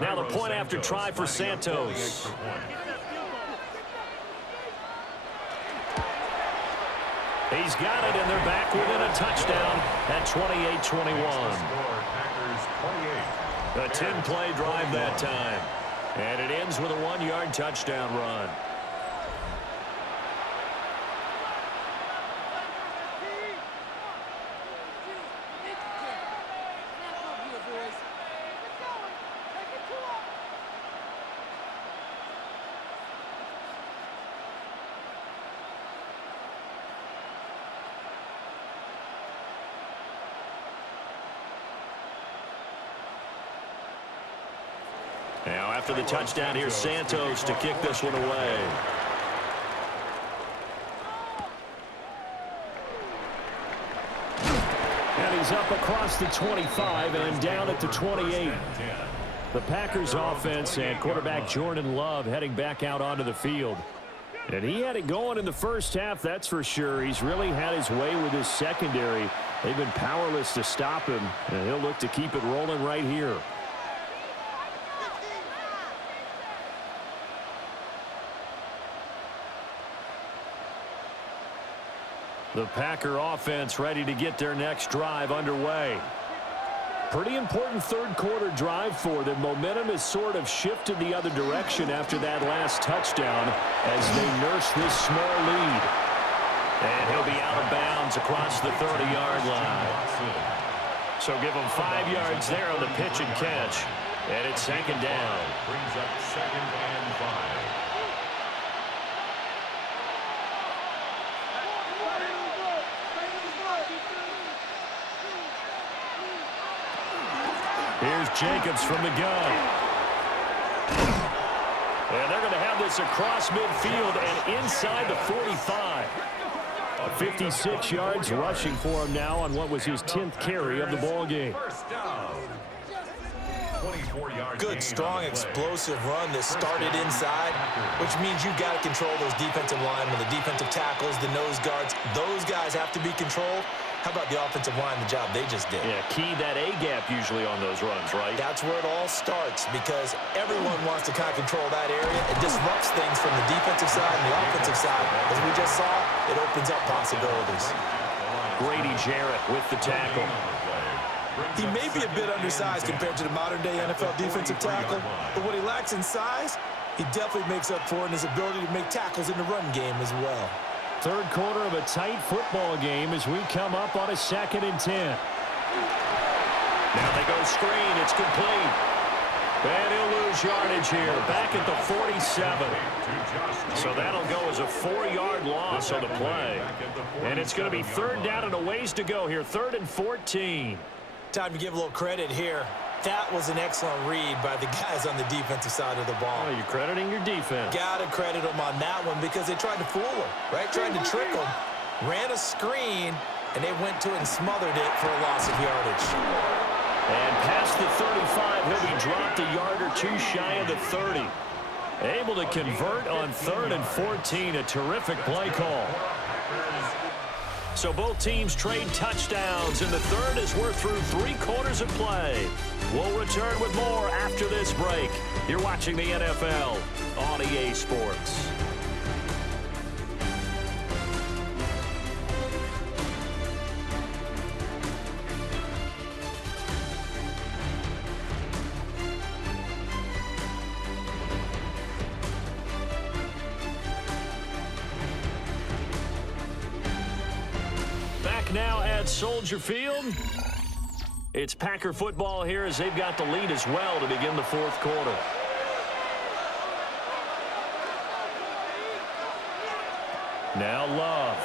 Now the point after try for Santos. He's got it, and they're back within a touchdown at 28-21. A 10-play drive that time. And it ends with a 1-yard touchdown run. Now, after the touchdown, here's Santos to kick this one away. And he's up across the 25 and down at the 28. The Packers offense and quarterback Jordan Love heading back out onto the field. And he had it going in the first half, that's for sure. He's really had his way with his secondary. They've been powerless to stop him, and he'll look to keep it rolling right here. The Packer offense ready to get their next drive underway. Pretty important third quarter drive for them. Momentum has sort of shifted the other direction after that last touchdown as they nurse this small lead. And he'll be out of bounds across the 30-yard line. So give them 5 yards there on the pitch and catch. And it's 2nd down. Brings up 2nd and 5. Jacobs from the gun. And they're going to have this across midfield and inside the 45. 56 yards rushing for him now on what was his 10th carry of the ball game. Good, strong, explosive run that started inside, which means you've got to control those defensive linemen, the defensive tackles, the nose guards. Those guys have to be controlled. How about the offensive line, the job they just did? Yeah, key that A-gap usually on those runs, right? That's where it all starts because everyone wants to kind of control that area. It disrupts things from the defensive side and the offensive side. As we just saw, it opens up possibilities. Grady Jarrett with the tackle. He may be a bit undersized compared to the modern-day NFL defensive tackle, but what he lacks in size, he definitely makes up for in his ability to make tackles in the run game as well. Third quarter of a tight football game as we come up on a 2nd and 10. Now they go screen. It's complete. And he'll lose yardage here. Back at the 47. So that'll go as a 4-yard loss on the play. And it's going to be 3rd down and a ways to go here. 3rd and 14. Time to give a little credit here. That was an excellent read by the guys on the defensive side of the ball. Oh, you're crediting your defense. Got to credit them on that one because they tried to fool him, right? Tried to trick him. Ran a screen, and they went to it and smothered it for a loss of yardage. And past the 35, he'll be dropped a yard or two shy of the 30. Able to convert on 3rd and 14. A terrific play call. So both teams trade touchdowns in the 3rd as we're through 3 quarters of play. We'll return with more after this break. You're watching the NFL on EA Sports. Now at Soldier Field. It's Packer football here as they've got the lead as well to begin the 4th quarter. Now Love.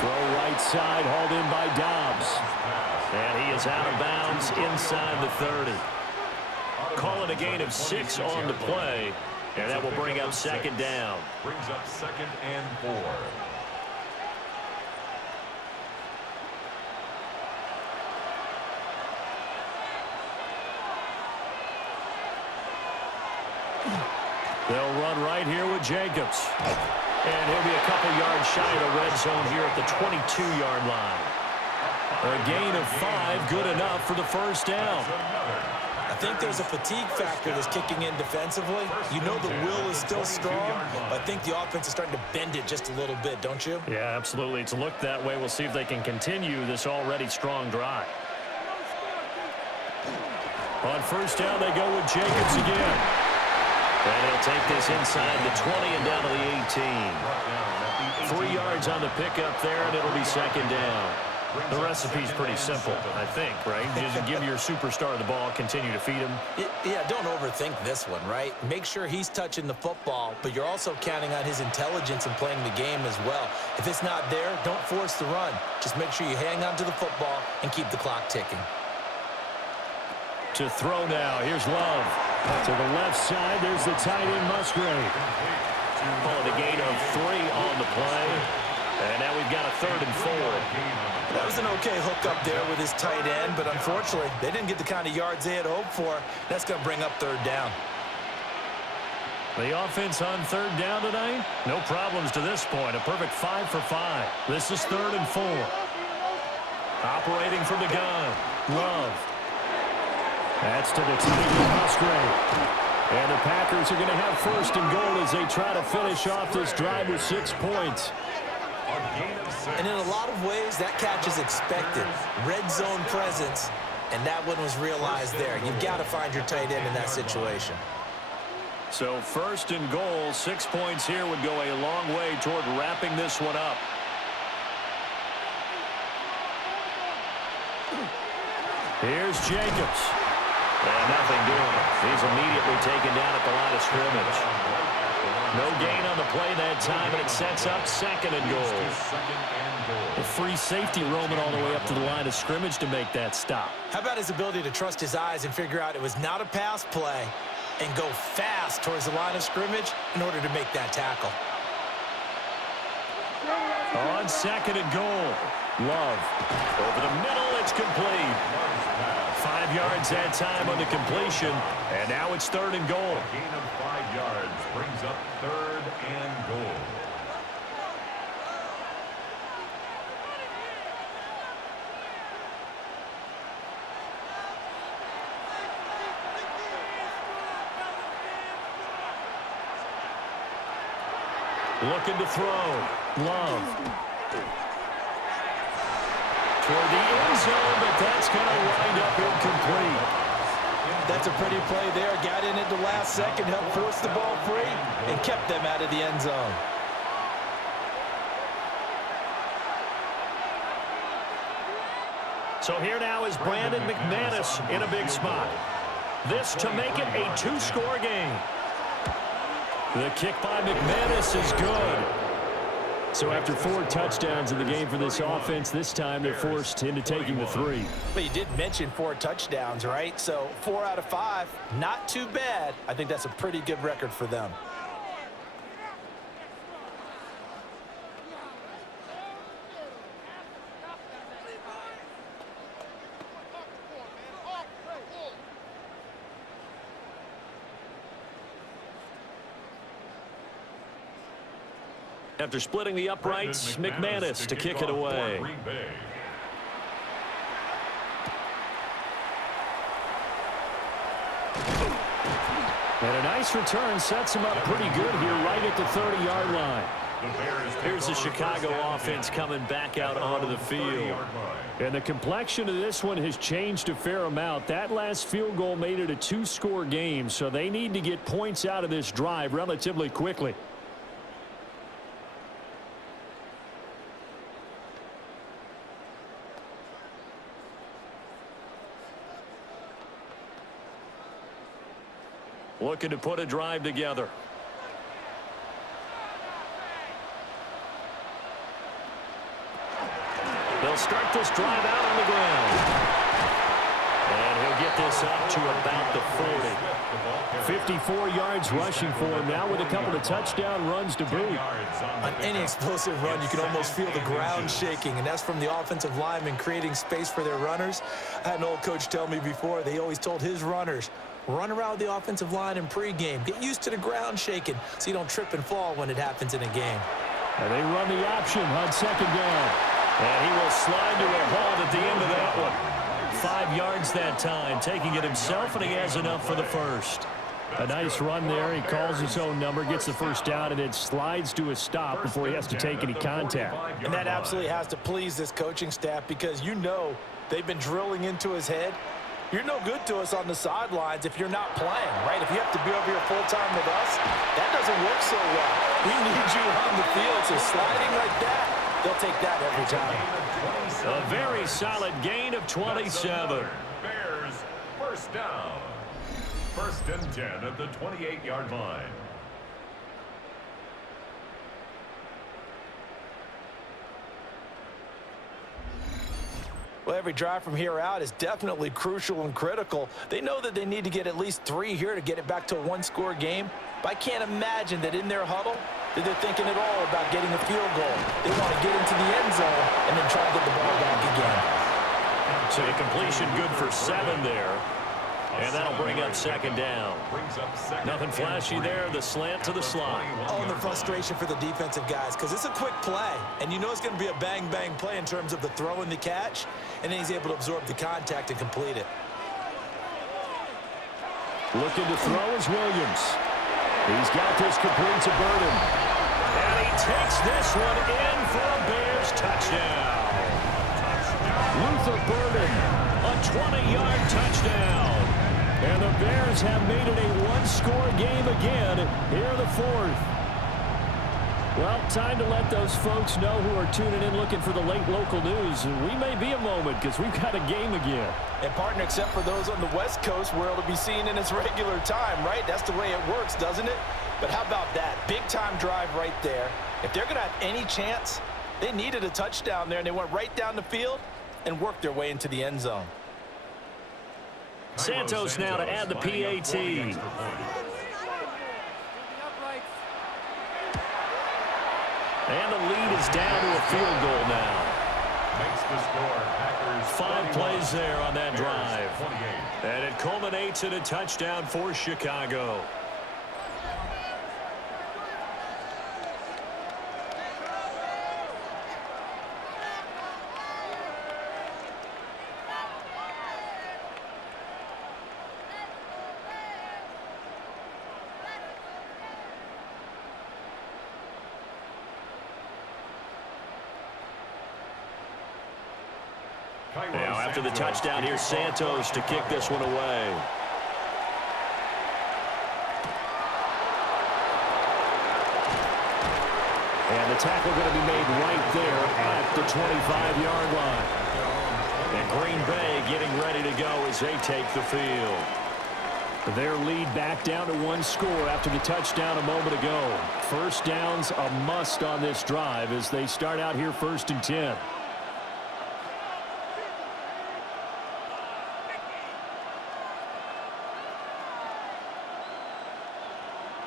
Throw right side, hauled in by Dobbs. And he is out of bounds inside the 30. Calling a gain of 6 on the play. And that will bring up 2nd down. Brings up 2nd and 4. They'll run right here with Jacobs. And he'll be a couple yards shy of the red zone here at the 22-yard line. A gain of 5, good enough for the 1st down. I think there's a fatigue factor that's kicking in defensively. You know the will is still strong, but I think the offense is starting to bend it just a little bit, don't you? Yeah, absolutely. It's looked that way. We'll see if they can continue this already strong drive. On 1st down, they go with Jacobs again. And he'll take this inside the 20 and down to the 18. 3 yards on the pickup there, and it'll be 2nd down. The recipe's pretty simple, I think, right? Just give your superstar the ball, continue to feed him. Yeah, don't overthink this one, right? Make sure he's touching the football, but you're also counting on his intelligence in playing the game as well. If it's not there, don't force the run. Just make sure you hang on to the football and keep the clock ticking. To throw now, here's Love. To the left side, there's the tight end Musgrave. Calling a gain of 3 on the play. And now we've got a 3rd and 4. That was an okay hook up there with his tight end, but unfortunately, they didn't get the kind of yards they had hoped for. That's going to bring up 3rd down. The offense on 3rd down tonight, no problems to this point. A perfect 5 for 5. This is 3rd and 4. Operating from the gun, Love. That's to the tight end Musgrave. And the Packers are going to have 1st and goal as they try to finish off this drive with 6 points. And in a lot of ways, that catch is expected. Red zone presence, and that one was realized there. You've got to find your tight end in that situation. So 1st and goal, 6 points here would go a long way toward wrapping this one up. Here's Jacobs. And nothing doing it. He's immediately taken down at the line of scrimmage. No gain on the play that time, and it sets up second and goal. A free safety roaming all the way up to the line of scrimmage to make that stop. How about his ability to trust his eyes and figure out it was not a pass play and go fast towards the line of scrimmage in order to make that tackle. On second and goal, Love. Over the middle, it's complete. 5 yards that time on the completion, and now it's third and goal. A gain of 5 yards brings up third and goal. Looking to throw. Love. Toward the end zone, but that's going to wind up incomplete. That's a pretty play there. Got in at the last second, helped force the ball free, and kept them out of the end zone. So here now is Brandon McManus in a big spot. This to make it a 2-score game. The kick by McManus is good. So after 4 touchdowns in the game for this offense, this time they're forced into taking the 3. But you did mention 4 touchdowns, right? So 4 out of 5, not too bad. I think that's a pretty good record for them. After splitting the uprights, McManus to kick it away. And a nice return sets him up pretty good here right at the 30-yard line. Here's the Chicago offense coming back out onto the field. And the complexion of this one has changed a fair amount. That last field goal made it a 2-score game, so they need to get points out of this drive relatively quickly. Looking to put a drive together. They'll start this drive out on the ground. And he'll get this up to about the 40. 54 yards rushing for him now with a couple of touchdown runs to boot. On any explosive run, you can almost feel the ground shaking, and that's from the offensive linemen creating space for their runners. I had an old coach tell me before, they always told his runners, run around the offensive line in pregame. Get used to the ground shaking so you don't trip and fall when it happens in a game. And they run the option on second down. And he will slide to a halt at the end of that one. 5 yards that time, taking it himself, and he has enough for the first. A nice run there. He calls his own number, gets the first down, and it slides to a stop before he has to take any contact. And that absolutely has to please this coaching staff because you know they've been drilling into his head. You're no good to us on the sidelines if you're not playing, right? If you have to be over here full-time with us, that doesn't work so well. We need you on the field, so sliding like that, they'll take that every time. A very solid gain of 27. Bears, first down. First and 10 at the 28-yard line. Well, every drive from here out is definitely crucial and critical. They know that they need to get at least 3 here to get it back to a 1-score game. But I can't imagine that in their huddle that they're thinking at all about getting a field goal. They want to get into the end zone and then try to get the ball back again. So a completion good for 7 there. And that'll bring up second down. Nothing flashy there. The slant to the slot. Oh, and the frustration for the defensive guys because it's a quick play. And you know it's going to be a bang-bang play in terms of the throw and the catch. And then he's able to absorb the contact and complete it. Looking to throw is Williams. He's got this complete to Burden. And he takes this one in for a Bears touchdown. Luther Burden, a 20-yard touchdown. And the Bears have made it a 1-score game again here in the 4th. Well, time to let those folks know who are tuning in looking for the late local news. We may be a moment because we've got a game again. And, partner, except for those on the West Coast where it'll be seen in its regular time, right? That's the way it works, doesn't it? But how about that? Big-time drive right there. If they're going to have any chance, they needed a touchdown there, and they went right down the field and worked their way into the end zone. Santos now to add the PAT. And the lead is down to a field goal now. Makes the score. Packers 5 plays there on that drive. 28. And it culminates in a touchdown for Chicago. Now, after the touchdown, here's Santos to kick this one away. And the tackle going to be made right there at the 25-yard line. And Green Bay getting ready to go as they take the field. Their lead back down to 1 score after the touchdown a moment ago. First down's a must on this drive as they start out here 1st and 10.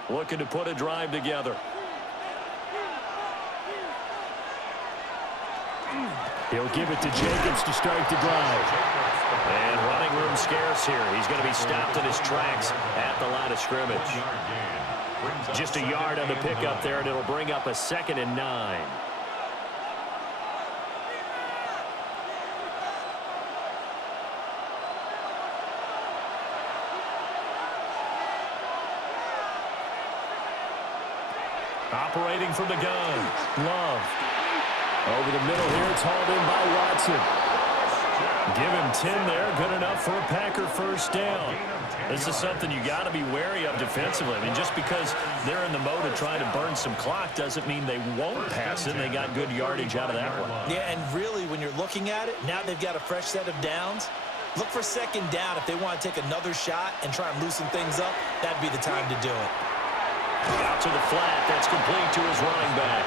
Looking to put a drive together. He'll give it to Jacobs to start the drive. And running room scarce here. He's going to be stopped in his tracks at the line of scrimmage. Just a yard on the pickup there, and it'll bring up a 2nd and 9. Operating from the gun. Love. Over the middle here, it's hauled in by Watson. Give him 10 there. Good enough for a Packer first down. This is something you got to be wary of defensively. I mean, just because they're in the mode of trying to burn some clock doesn't mean they won't pass it. They got good yardage out of that one. Yeah, and really, when you're looking at it, now they've got a fresh set of downs. Look for 2nd down. If they want to take another shot and try and loosen things up, that'd be the time to do it. Out to the flat. That's complete to his running back.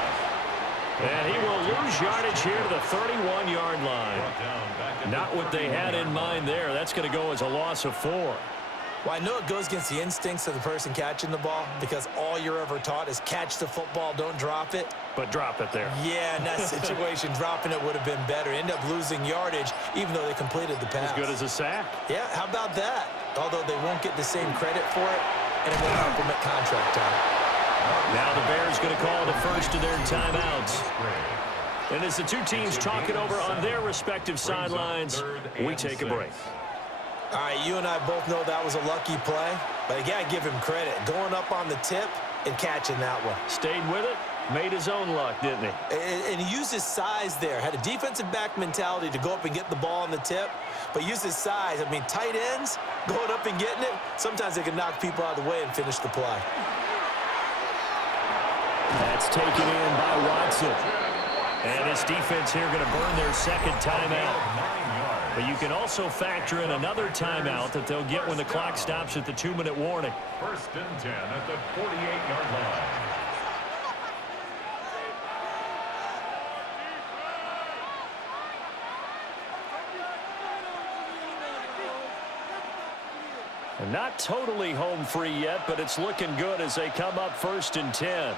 And he will lose yardage here to the 31-yard line. Not what they had in mind there. That's going to go as a loss of 4. Well, I know it goes against the instincts of the person catching the ball because all you're ever taught is catch the football, don't drop it. But drop it there. Yeah, in that situation, dropping it would have been better. End up losing yardage even though they completed the pass. As good as a sack. Yeah, how about that? Although they won't get the same credit for it, and it won't complement contract time. Now the Bears going to call the first of their timeouts. And as the two teams talk it over on their respective sidelines, we take a break. All right, you and I both know that was a lucky play, but I got to give him credit. Going up on the tip and catching that one. Stayed with it, made his own luck, didn't he? And he used his size there. Had a defensive back mentality to go up and get the ball on the tip, but used his size. I mean, tight ends, going up and getting it, sometimes they can knock people out of the way and finish the play. That's taken in by Watson. And this defense here going to burn their 2nd timeout. But you can also factor in another timeout that they'll get when the clock stops at the 2-minute warning. 1st and 10 at the 48-yard line. And not totally home free yet, but it's looking good as they come up 1st and 10.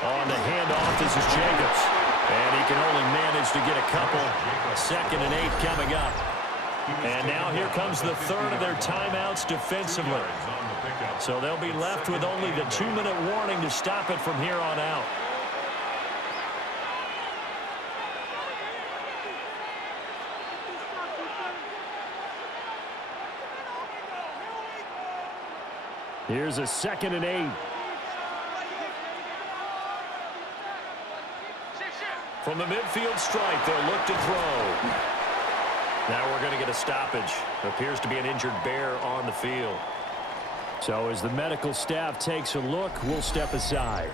On the handoff, this is Jacobs. And he can only manage to get a couple. 2nd and 8 coming up. And now here comes the 3rd of their timeouts defensively. So they'll be left with only the 2-minute warning to stop it from here on out. Here's a 2nd and 8. From the midfield stripe, they'll look to throw. Now we're going to get a stoppage. Appears to be an injured Bear on the field. So as the medical staff takes a look, we'll step aside.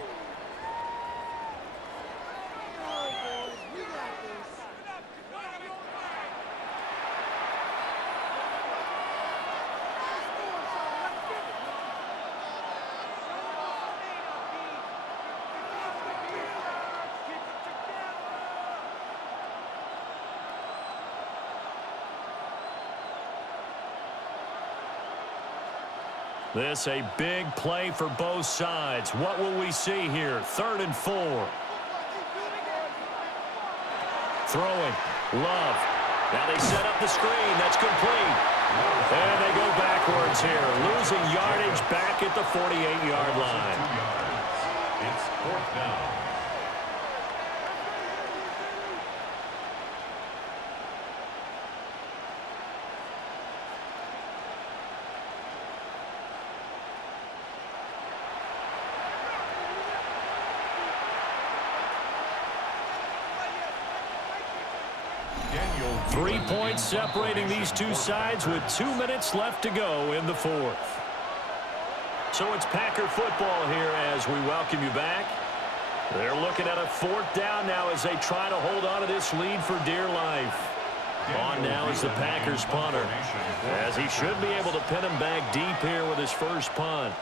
This a big play for both sides. What will we see here? 3rd and 4. Throwing. Love. Now they set up the screen. That's complete. And they go backwards here. Losing yardage back at the 48-yard line. It's 4th down. Daniel 3 points separating these two sides with 2 minutes left to go in the 4th. So it's Packer football here as we welcome you back. They're looking at a 4th down now as they try to hold on to this lead for dear life. On now is the Packers punter, as he should be able to pin him back deep here with his first punt.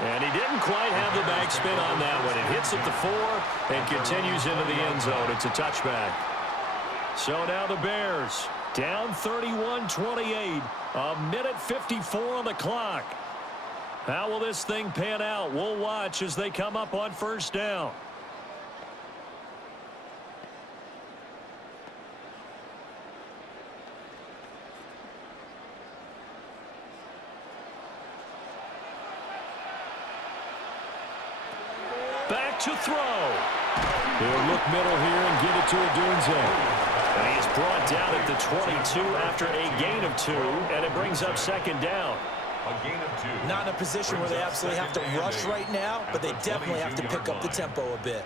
And he didn't quite have the backspin on that one. It hits at the 4 and continues into the end zone. It's a touchback. So now the Bears down 31-28. A minute 54 on the clock. How will this thing pan out? We'll watch as they come up on 1st down. Back to throw. He'll look middle here and give it to Odunze. And he is brought down at the 22 after a gain of 2, and it brings up 2nd down. A gain of 2. Not in a position where they absolutely have to rush right now, but they definitely have to pick up the tempo a bit.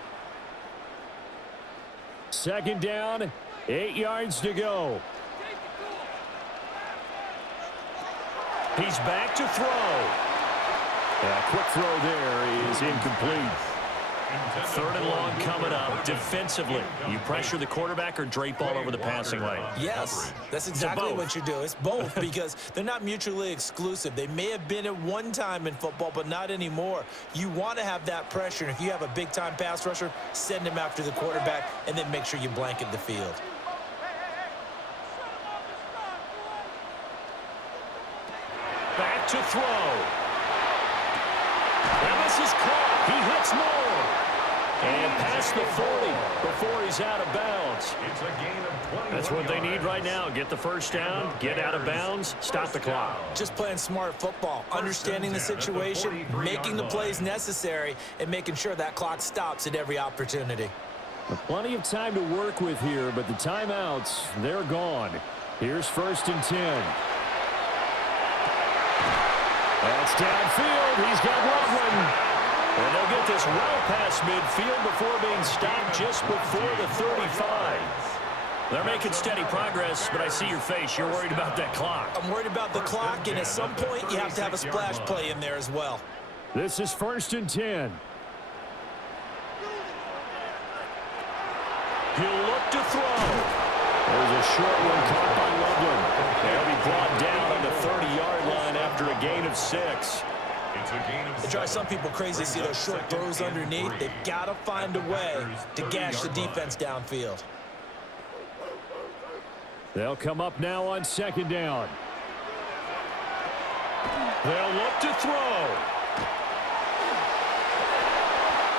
2nd down, 8 yards to go. He's back to throw. A quick throw there is incomplete. 3rd and long coming up. Defensively, you pressure the quarterback or drape all over the passing lane? Yes, that's exactly what you do. It's both because they're not mutually exclusive. They may have been at one time in football, but not anymore. You want to have that pressure, and if you have a big-time pass rusher, send him after the quarterback, and then make sure you blanket the field. Back to throw. And this is caught. He hits more. And past the 40 before he's out of bounds. It's a gain of 20. That's what they need right now. Get the 1st down, get out of bounds, stop the clock. Just playing smart football, understanding the situation, making the plays necessary, and making sure that clock stops at every opportunity. Plenty of time to work with here, but the timeouts, they're gone. Here's 1st and 10. That's downfield. He's got Loveland. And they'll get this well past midfield before being stopped just before the 35. They're making steady progress, but I see your face. You're worried about that clock. I'm worried about the clock, and at some point, you have to have a splash play in there as well. This is 1st and 10. He'll look to throw. There's a short one caught by Loveland. They'll be brought down on the 30-yard line after a gain of 6. It drives some people crazy to see those short throws underneath. They've got to find a way to gash the defense downfield. They'll come up now on 2nd down. They'll look to throw.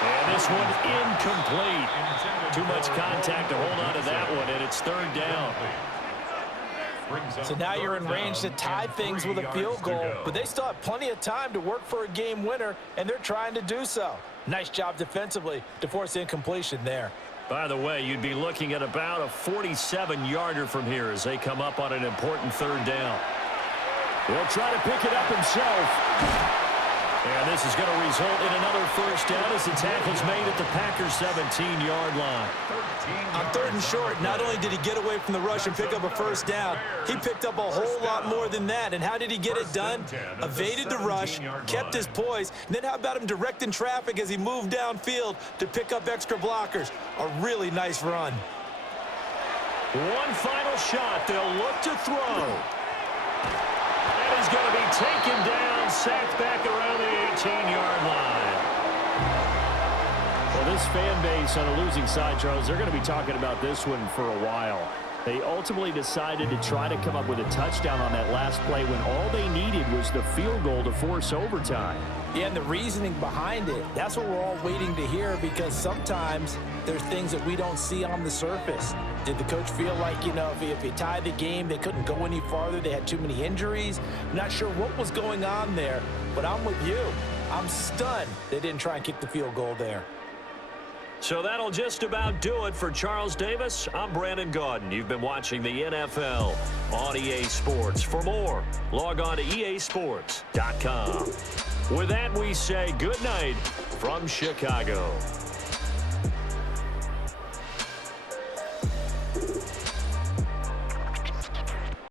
And this one incomplete. Too much contact to hold on to that one, and it's 3rd down. So now you're in range to tie things with a field goal, but they still have plenty of time to work for a game winner, and they're trying to do so. Nice job defensively to force incompletion there. By the way, you'd be looking at about a 47-yarder from here as they come up on an important 3rd down. He'll try to pick it up himself. And this is going to result in another 1st down as the tackle's made at the Packers' 17-yard line. On 3rd and short, not only did he get away from the rush and pick up a 1st down, he picked up a whole lot more than that. And how did he get it done? Evaded the rush, kept his poise, and then how about him directing traffic as he moved downfield to pick up extra blockers? A really nice run. One final shot. They'll look to throw. And he's going to be taken down, sacked back around the 18-yard line. Well, this fan base on the losing side, Charles, they're going to be talking about this one for a while. They ultimately decided to try to come up with a touchdown on that last play when all they needed was the field goal to force overtime. Yeah, and the reasoning behind it, that's what we're all waiting to hear, because sometimes there's things that we don't see on the surface. Did the coach feel like, you know, if he tied the game, they couldn't go any farther, they had too many injuries? I'm not sure what was going on there, but I'm with you. I'm stunned they didn't try and kick the field goal there. So that'll just about do it for Charles Davis. I'm Brandon Gaudin. You've been watching the NFL on EA Sports. For more, log on to easports.com. With that, we say good night from Chicago.